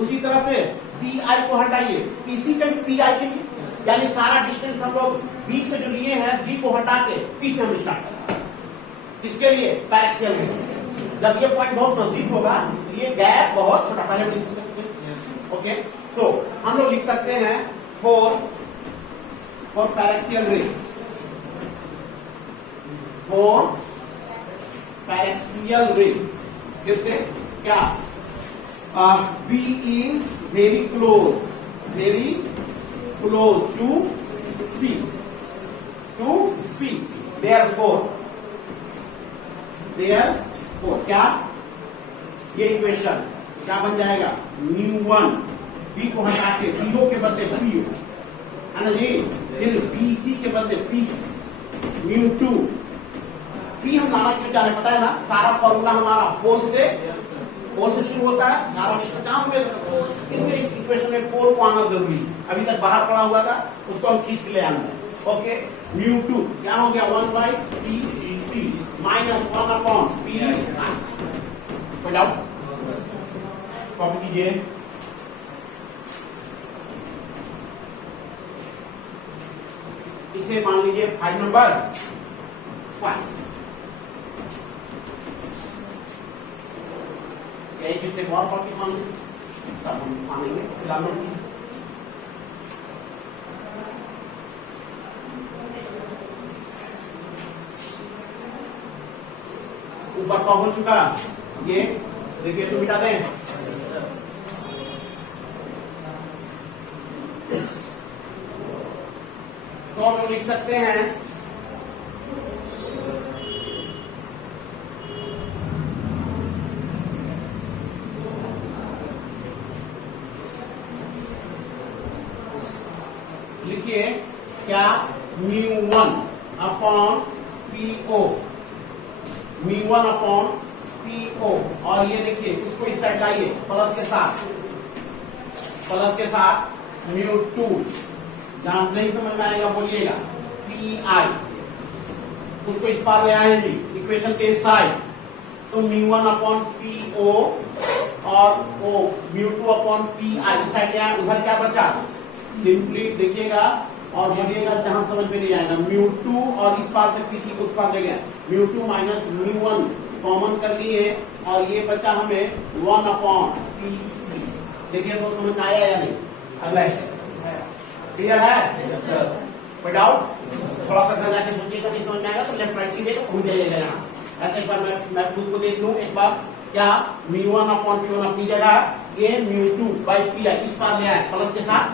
उसी तरह से पीआई को हटाइए पीसी कहिए, पीआई कहिए, यानी सारा डिस्टेंस हम लोग बी से जो लिए हैं बी को हटा के पी से हम स्टार्ट करें, इसके लिए पैरेक्सियल में जब ये पॉइंट बहुत नजदीक होगा तो ये गैप बहुत छोटा, पहले ओके, तो हम लोग लिख सकते हैं for paraxial ray, for paraxial ray फिर से क्या, B is very close to C, therefore क्या ये इक्वेशन क्या बन जाएगा, mu1 बी को हटा के बीओ के बदले पीओ है ना जी, फिर बीसी के बदले पीसी, mu2 पी हम लाना क्यों चाह रहे पता है ना, सारा फॉर्मूला हमारा पोल से शुरू होता है, सारा काम में इसलिए इस इक्वेशन में पोल को आना जरूरी, अभी तक बाहर पड़ा हुआ था उसको हम खींच के ले आएंगे। ओके, mu2 क्या हो गया 1 by pc minus 1 upon p, कोई डाउट, कॉपी कीजिए। इसे मान लीजिए 5 नंबर 5, एक स्टेप और कॉपी मान लीजिए, तब हम मानेंगे फिलहाल नोट कीजिए। ऊपर का हो चुका ये देखिए, तो मिटा दें, तो हम लोग लिख सकते हैं लिखिए क्या, mu1 upon PO, mu1 upon PO, और ये देखिए उसको इस साइड लाइए प्लस के साथ mu2, जहां नहीं समझ में आएगा बोलिएगा, पीआई उसको इस पार ले आए जी इक्वेशन के इस साइड, तो μ1 अपॉन पी ओ और ओ μ2 अपॉन पी आई इस साइड ले आए, उधर क्या बचा सिंपली देखिएगा और बोलिएगा जहां समझ में नहीं आएगा μ2 और इस पार से पीसी उस पार ले गया μ2 माइनस μ1 कॉमन कर लिए और ये बचा हमें 1 अपॉन पी सी। देखिए तो समझ में आया या नहीं? अगला क्लियर है? कोई डाउट? थोड़ा सा घर जाके सोचिएगा, नहीं समझ में आएगा तो लेफ्ट राइट सीधे घूम जाइएगा यहाँ। ऐसे एक बार मैं खुद को देख लूं एक बार, क्या μ1 अपॉन p1 अपनी जगह, ये μ2 बाई पी आई इस पार ले आए प्लस के साथ,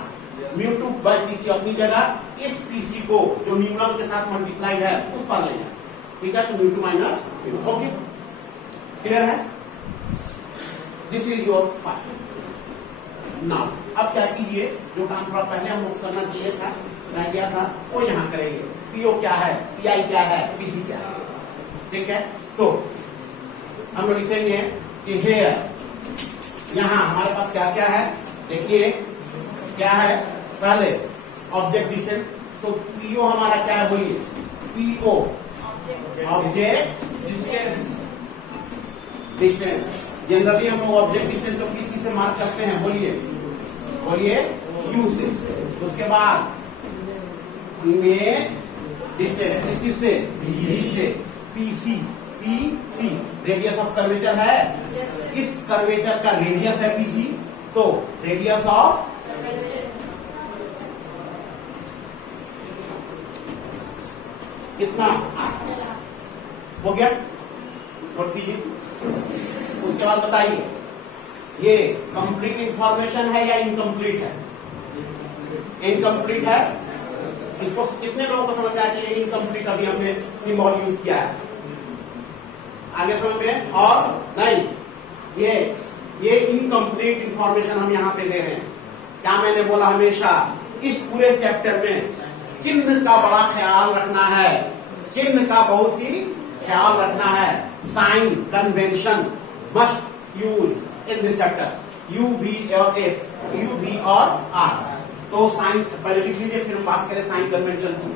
μ2 बाई पीसी अपनी जगह, इस पीसी को जो μ1 के साथ मल्टीप्लाइड है उस पार ले जाए, ठीक है? तो μ2 माइनस ओके, क्लियर है? This is your file. Now अब क्या कीजिए, जो काम थोड़ा पहले हम लोग करना चाहिए था, रह गया था, वो यहाँ करेंगे। पीओ क्या है, पीआई क्या है, पीसी क्या है, ठीक है? तो हम लोग लिखेंगे कि हेयर, यहाँ हमारे पास क्या क्या है, देखिए क्या है, पहले ऑब्जेक्ट डिस्टेंस, तो पीओ हमारा क्या है बोलिए, पीओ ऑब्जेक्ट डिस्टेंस, जनरली हम लोग ऑब्जेक्ट डिस्टेंस को पीसी से मार्क करते हैं, बोलिए बोलिए यू से। उसके बाद इमेज डिस्टेंस किससे, PC, PC radius of curvature है, इस कर्वेचर का रेडियस है पीसी, तो रेडियस ऑफ कितना हो गया, नोट कीजिए। उसके बाद बताइए ये कंप्लीट इंफॉर्मेशन है या इनकम्प्लीट है? इनकम्प्लीट है। इसको कितने लोगों को समझ आया कि ये इनकम्प्लीट अभी हमने सिंबल यूज किया है, आगे समझ में? और नहीं, ये इनकम्प्लीट इंफॉर्मेशन हम यहाँ पे दे रहे हैं। क्या मैंने बोला, हमेशा इस पूरे चैप्टर में चिन्ह का बड़ा ख्याल रखना है, चिन्ह का बहुत ही ख्याल रखना है। Sign convention must use in this chapter, u v और एफ, यू बी और आर। तो साइन पहले लिख लीजिए, फिर हम बात करें साइन कन्वेंशन की।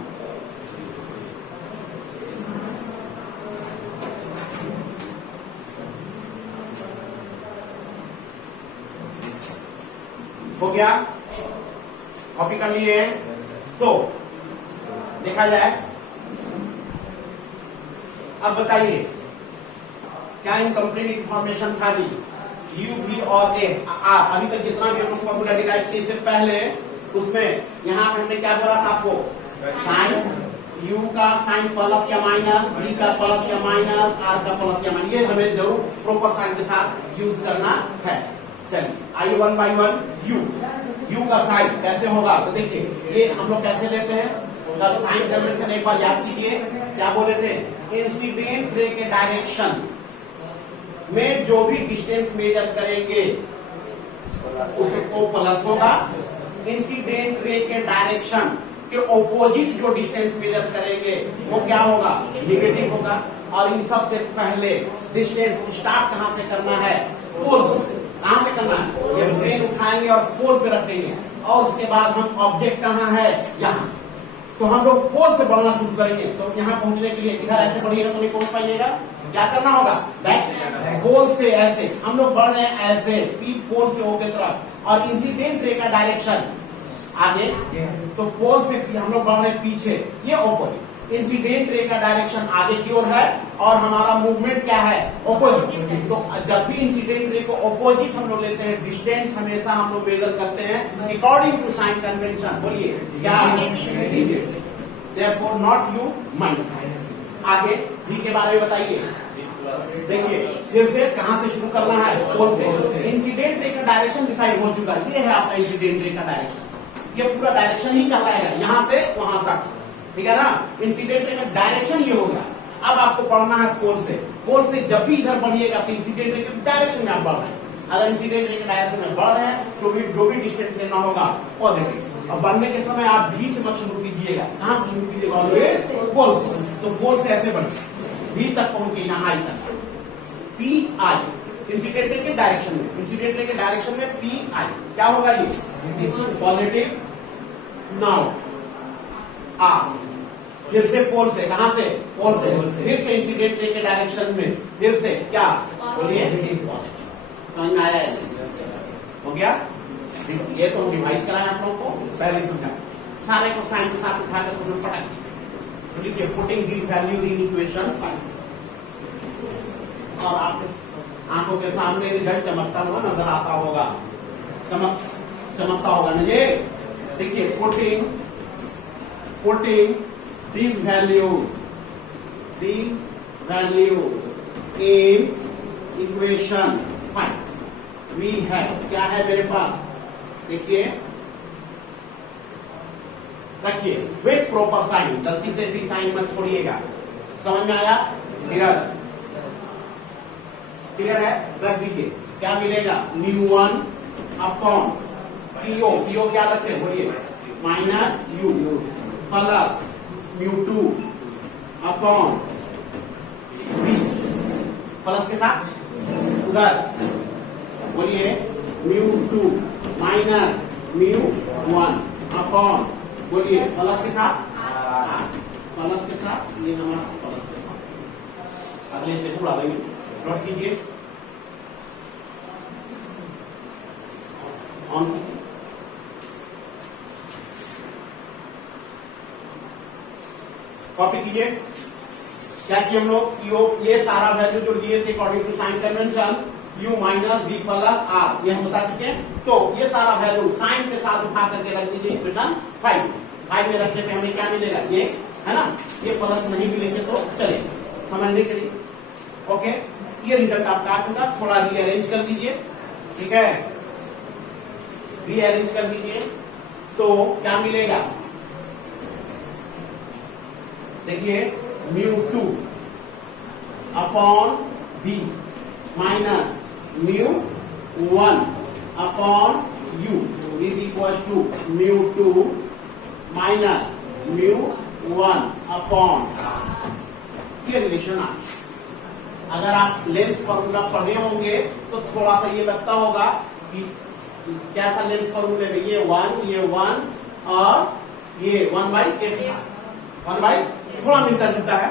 हो गया, कॉपी कर लिए। तो देखा जाए, अब बताइए क्या इनकम्प्लीट इंफॉर्मेशन था जी, यू बी और ए आर। अभी तक जितना भी हम लोग फॉर्मूला डिराइव किए इससे पहले, उसमें यहाँ हमने क्या बोला था आपको, साइन यू का साइन प्लस या माइनस, बी का प्लस या माइनस, आर का प्लस या माइनस, ये हमें जरूर प्रॉपर साइन के साथ यूज करना है। चलिए आइए 1 बाई 1 यू का साइन कैसे होगा, तो देखिए ये हम लोग कैसे लेते हैं, साइन कन्वेंशन एक बार याद कीजिए, क्या बोले थे, इंसिडेंट रे के डायरेक्शन में जो भी डिस्टेंस मेजर करेंगे उसको प्लस होगा, इंसिडेंट रे के डायरेक्शन के ऑपोजिट जो डिस्टेंस मेजर करेंगे वो क्या होगा, निगेटिव होगा। और इन सब से पहले डिस्टेंस स्टार्ट कहां से करना है, पोल से। कहां से करना है, ये ब्रेन उठाएंगे और पोल पे रखेंगे, और उसके बाद हम ऑब्जेक्ट कहां है, यहाँ, तो हम लोग पोल से बढ़ना शुरू करेंगे। तो यहाँ पहुंचने के लिए इधर ऐसे बढ़िएगा तो नहीं पहुंच पाइएगा, क्या करना होगा, बैक पोल से ऐसे हम लोग बढ़ रहे हैं, ऐसे पी पोल से होके तरफ, और इंसिडेंट रे का डायरेक्शन आगे, तो पोल से हम लोग बढ़ रहे हैं पीछे, ये ऑपोजिट। इंसिडेंट रे का डायरेक्शन आगे की ओर है और हमारा मूवमेंट क्या है, ऑपोजिट। तो जब भी इंसिडेंट रे को ऑपोजिट हम लोग लेते हैं, डिस्टेंस हमेशा हम लोग मेजर करते हैं अकॉर्डिंग टू साइन कन्वेंशन। बोलिए क्या, देयरफॉर नॉट यू माइनस। आगे भी के बारे में बताइए, देखिए फिर से कहां से शुरू करना है, पोल से। इंसिडेंट रे का डायरेक्शन डिसाइड हो चुका है, ये है आपका इंसिडेंट रे का डायरेक्शन, ये पूरा डायरेक्शन ही कहलाएगा यहां से वहां तक, ठीक है ना। इंसिडेंट रे का डायरेक्शन ये हो गया। अब आपको पढ़ना है पोल से, पोल से जब भी इधर बढ़िएगा तो इंसिडेंट रे के डायरेक्शन में आप बढ़ रहे हैं। अगर इंसिडेंट रे के डायरेक्शन में बढ़ रहे हैं तो भी जो भी डिस्टेंस लेना होगा पॉजिटिव। और बढ़ने के समय आप भी से मत शुरू कीजिएगा, कहां से शुरू कीजिएगा, पोल से। तो पोल से ऐसे बढ़िए, भी तक पहुंचे यहाँ आई तक, पी आई इंसिडेंट रे के डायरेक्शन में, इंसिडेंट रे के डायरेक्शन में पी आई क्या होगा, ये पॉजिटिव। नाउ आर फिर से पोल से, कहां से? पोल से, फिर से इंसिडेंट रे के डायरेक्शन में, फिर से क्या बोलिए? समझ में आया है? हो गया? ये तो डिवाइस कराया आप लोगों को, पहले समझा। सारे को साइन के साथ उठाकर उसमें पटक दिया। तो लिखिए putting these values in equation 5, और आपके आंखों के सामने रिजल्ट चमकता हुआ नजर आता होगा, चमकता होगा ना ये। देखिए putting these values in equation 5 we have, क्या है मेरे पास? देखिए रखिए विथ प्रॉपर साइन, गलती से भी साइन मत छोड़िएगा। समझ में आया? क्लियर है? रख दीजिए। क्या मिलेगा? μ1 अपॉन पीओ क्या रखते हैं बोलिए? Minus U plus μ2 upon v, plus के साथ उधर बोलिए μ2 माइनस μ1 अपॉन, बोलिए प्लस के साथ प्लस के साथ, ये हमारा प्लस के साथ। अगले स्टेप उड़ा देंगे, नोट कीजिए, ऑन कीजिए। कॉपी कीजिए। क्या किए हम लोग? ये सारा वैल्यू जो दिए थे according to sign convention, u minus v plus r, ये हम बता चुके हैं। तो ये सारा वैल्यू साइन के साथ उठा करके रख दीजिए इक्वेशन 5 में रखने पे हमें क्या मिलेगा? ये है ना, ये प्लस नहीं भी लिखे तो चलेगा, समझने के लिए। ओके, ये रिजल्ट आपका आ चुका। थोड़ा रीअरेंज कर दीजिए, ठीक है, रीअरेंज कर दीजिए तो क्या मिलेगा? देखिए μ2 अपॉन v माइनस μ1 अपॉन u is equal to μ2 minus μ1 upon, ये रिलेशन आ। अगर आप लेंथ फॉर्मूला पढ़े होंगे तो थोड़ा सा ये लगता होगा कि क्या था लेंथ फॉर्मूले में, ये 1 और ये 1/f था, 1 थोड़ा मिलता जुलता है।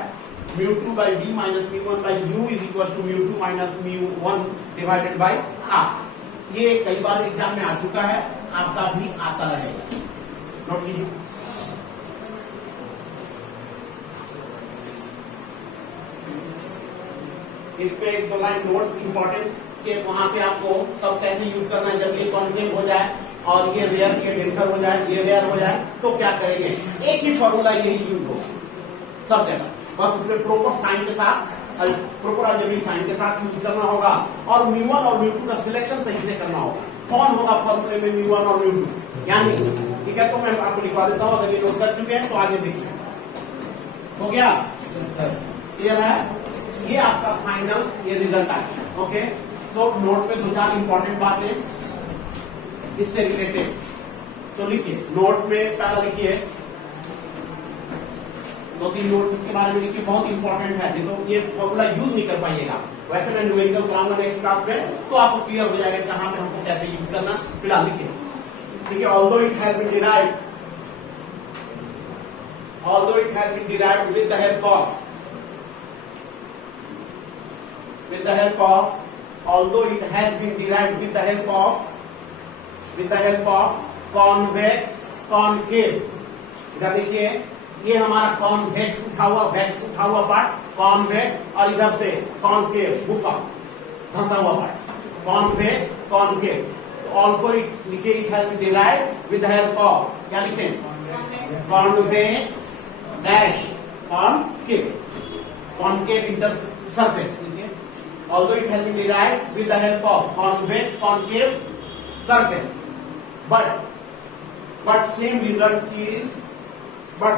μ2 by v minus μ1 by u is equal to μ2 minus μ1 divided by r। ये कई बार एग्जाम में आ चुका है, आपका भी आता रहेगा, नोट कीजिए। इस पे एक दो लाइन नोट्स इंपॉर्टेंट के वहां पे आपको तब कैसे यूज करना है, जब ये कॉन्केव हो जाए और ये रेयर के डेंसर हो जाए, ये रेयर हो जाए तो क्या करेंगे? एक ही फॉर्मूला यही यूज होगा सब जगह, बस उसके प्रॉपर साइन के साथ, प्रॉपर अलजेब्रिक साइन के साथ यूज करना होगा, और μ1 और μ2 का सिलेक्शन सही से करना होगा। कौन होगा फॉर्मूले में μ1 और μ2, यानी ठीक है। तो मैं आपको लिखवा देता हूँ, अगर ये नोट कर चुके हैं तो आगे देखिए। हो गया? क्लियर है? ये आपका फाइनल ये रिजल्ट आ गया। ओके, तो नोट पे 2-4 इंपॉर्टेंट बातें इससे रिलेटेड तो लिखिए। नोट में पहला लिखिए, 2-3 नोट्स इसके बारे में लिखिए, बहुत इंपॉर्टेंट है, नहीं तो ये फॉर्मूला यूज नहीं कर पाइएगा। वैसे मैं न्यूमेरिकल कराऊंगा नेक्स्ट क्लास में, तो आपको क्लियर हो जाएगा कहां पे हमको कैसे यूज करना। फिलहाल लिखिए, ठीक है। Although it has been derived with the help of although it has been derived with the help of convex concave। इधर देखिए, ये हमारा कॉन्वेक्स उठा हुआ पार्ट कॉन्वेक्स, और इधर से कॉन्केव गुफा धंसा हुआ part, convex concave. Also it लिखे, it has been derived with the help of, क्या लिखे? Convex dash concave inter surface. Although it has been derived with the help of convex concave surface, but same result is used for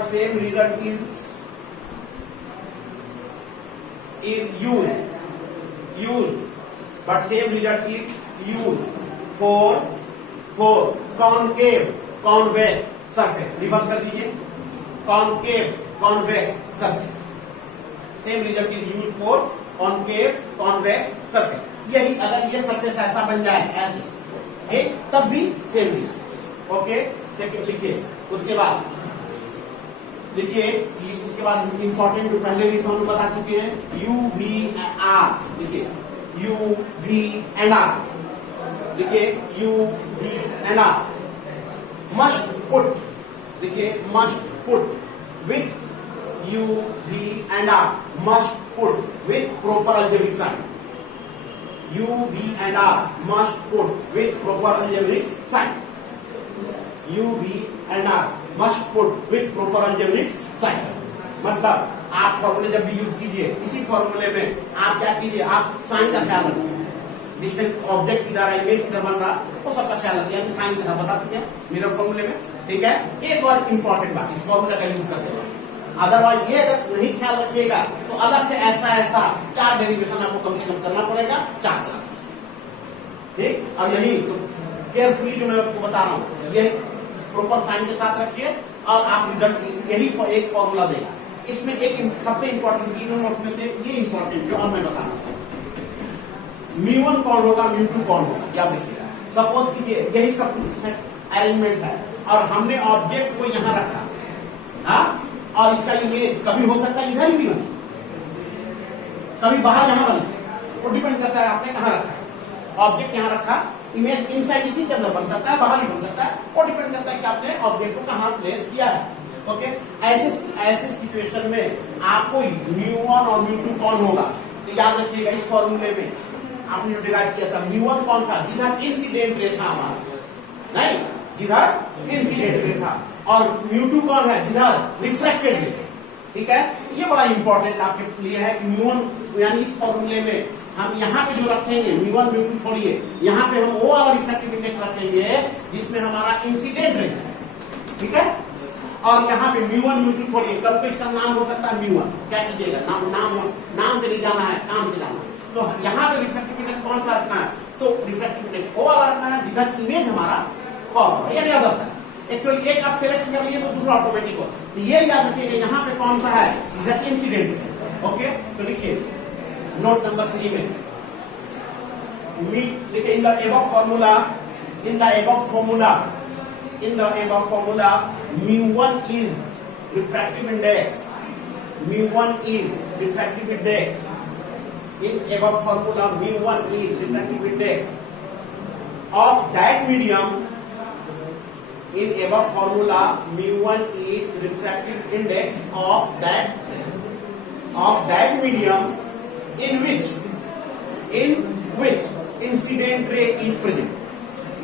concave convex surface। Reverse कर दीजिए, concave convex surface, same result is used for concave convex surface. यही अगर ये surface ऐसा बन जाए ऐसे, तब भी सेम रिजल्ट। ओके, सेकंड लिखिए। उसके बाद देखिए उसके बाद इंपॉर्टेंट जो पहले भी हम बता चुके हैं, यू वी आर, देखिए यू वी एंड आर, देखिए u v and r, must put, देखिए must put with u v and r, must put with proper algebraic sign, u v and r must put with proper algebraic sign, u v and r must put with proper algebraic sign. मतलब आप फॉर्मूले जब भी use कीजिए, इसी फॉर्मूले में आप क्या कीजिए, आप साइन का ख्याल रखिए, डिस्टेंस ऑब्जेक्ट किधर है, इमेज किधर बन रहा, वो सबका ख्याल रखिए, साइन का बता चुके हैं मिरर फॉर्मूले में, ठीक है। एक और इंपॉर्टेंट बात, इस फॉर्मूले का यूज करते हैं, अदरवाइज ये अगर नहीं ख्याल रखिएगा तो अलग से ऐसा ऐसा 4 डेरिवेशन आपको कम से कम करना पड़ेगा, 4 तरह, ठीक। और नहीं तो केयरफुली जो मैं आपको बता रहा हूँ, ये प्रॉपर साइन के साथ रखिए और आप रिजल्ट यही एक फॉर्मूला देगा। इसमें एक सबसे इंपॉर्टेंट तीनों नोट में से ये इंपॉर्टेंट जो अब मैं बता रहा हूँ, μ1 कौन होगा, μ2 कौन होगा, क्या देखिएगा। सपोज कीजिए यही सब कुछ अरेंजमेंट है और हमने ऑब्जेक्ट को यहां रखा, हाँ, और इसका इमेज कभी हो सकता है इधर ही भी बने, कभी बाहर यहां बने, वो डिपेंड करता है आपने कहां रखा। ऑब्जेक्ट यहां रखा, इमेज इनसाइड इसी के अंदर बन सकता है, बाहर ही बन सकता है, वो डिपेंड करता है कि आपने ऑब्जेक्ट को कहां प्लेस किया है, ओके। ऐसे सिचुएशन में आपको μ1 और μ2 कौन होगा, तो याद रखिएगा इस फॉर्मूले में आपने जो डिराइव किया था, μ1 कौन था, जिधर इंसिडेंट रे था हमारा, नहीं, जिधर इंसिडेंट रे था, और μ2 कौन है, जिधर रिफ्लेक्टेड रे, ठीक है। ये बड़ा इंपॉर्टेंट आपके लिए है कि μ1 यानी इस फॉर्मूले में हम यहाँ पे जो रखेंगे μ1 μ2 छोड़िए, यहाँ पे हम वो वाला रिफ्लेक्टिव इंडेक्स रखेंगे जिसमें हमारा इंसिडेंट रे, ठीक है। और यहाँ पे μ1 μ2 छोड़िए, कल पे इसका नाम हो सकता है μ1, क्या कीजिएगा, नाम से नहीं जाना है, काम से जाना है। तो यहाँ पे रिफ्लेक्टिव इंडेक्स कौन सा रखना है, तो रिफ्लेक्टिव इंडेक्स वो वाला रखना है जिधर इमेज हमारा फॉर्म है, यानी अदर्स है। एक्चुअली एक आप सेलेक्ट कर लिए तो दूसरा ऑटोमेटिक हो, तो ये याद रखिएगा यहाँ पे कौन सा है, जिधर इंसिडेंट है, ओके। तो लिखिए नोट नंबर 3 में देखिए, in the above formula μ1 is refractive index, μ1 is refractive index, in above formula μ1 is refractive index of that medium, in above formula μ1 is refractive index of that medium in which incident ray is present,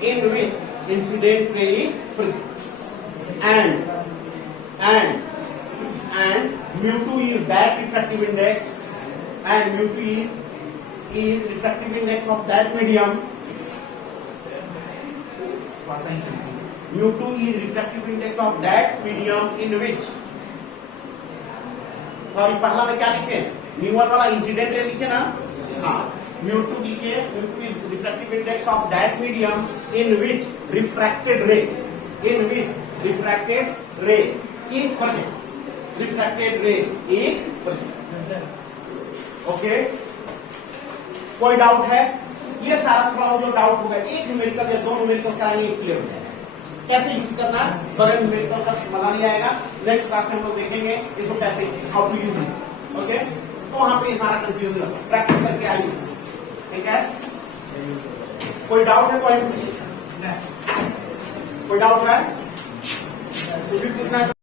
in which incident ray is present, and μ2 is that refractive index, and μ2 is refractive index of that medium, μ2 is refractive index of that medium in which, sorry पहला में क्या लिखे, μ1 वाला incident ray लिखे ना, हाँ, μ2 लिखिए, μ2 is refractive index of that medium in which refracted ray is present, refracted ray is present, okay. कोई डाउट है, ये सारा थोड़ा जो डाउट होगा, एक न्यूमेरिकल या 2 न्यूमेरिकल कराएंगे, क्लियर हो जाएगा। कैसे यूज करना है, बगैर न्यूमेरिकल का मजा नहीं आएगा। नेक्स्ट क्लास में हम लोग देखेंगे इसको कैसे, how to use it, okay. तो वहां पे ये सारा कंफ्यूजन प्रैक्टिस करके आइए, ठीक है। कोई डाउट है, कोई डाउट है, कुछ भी पूछना है।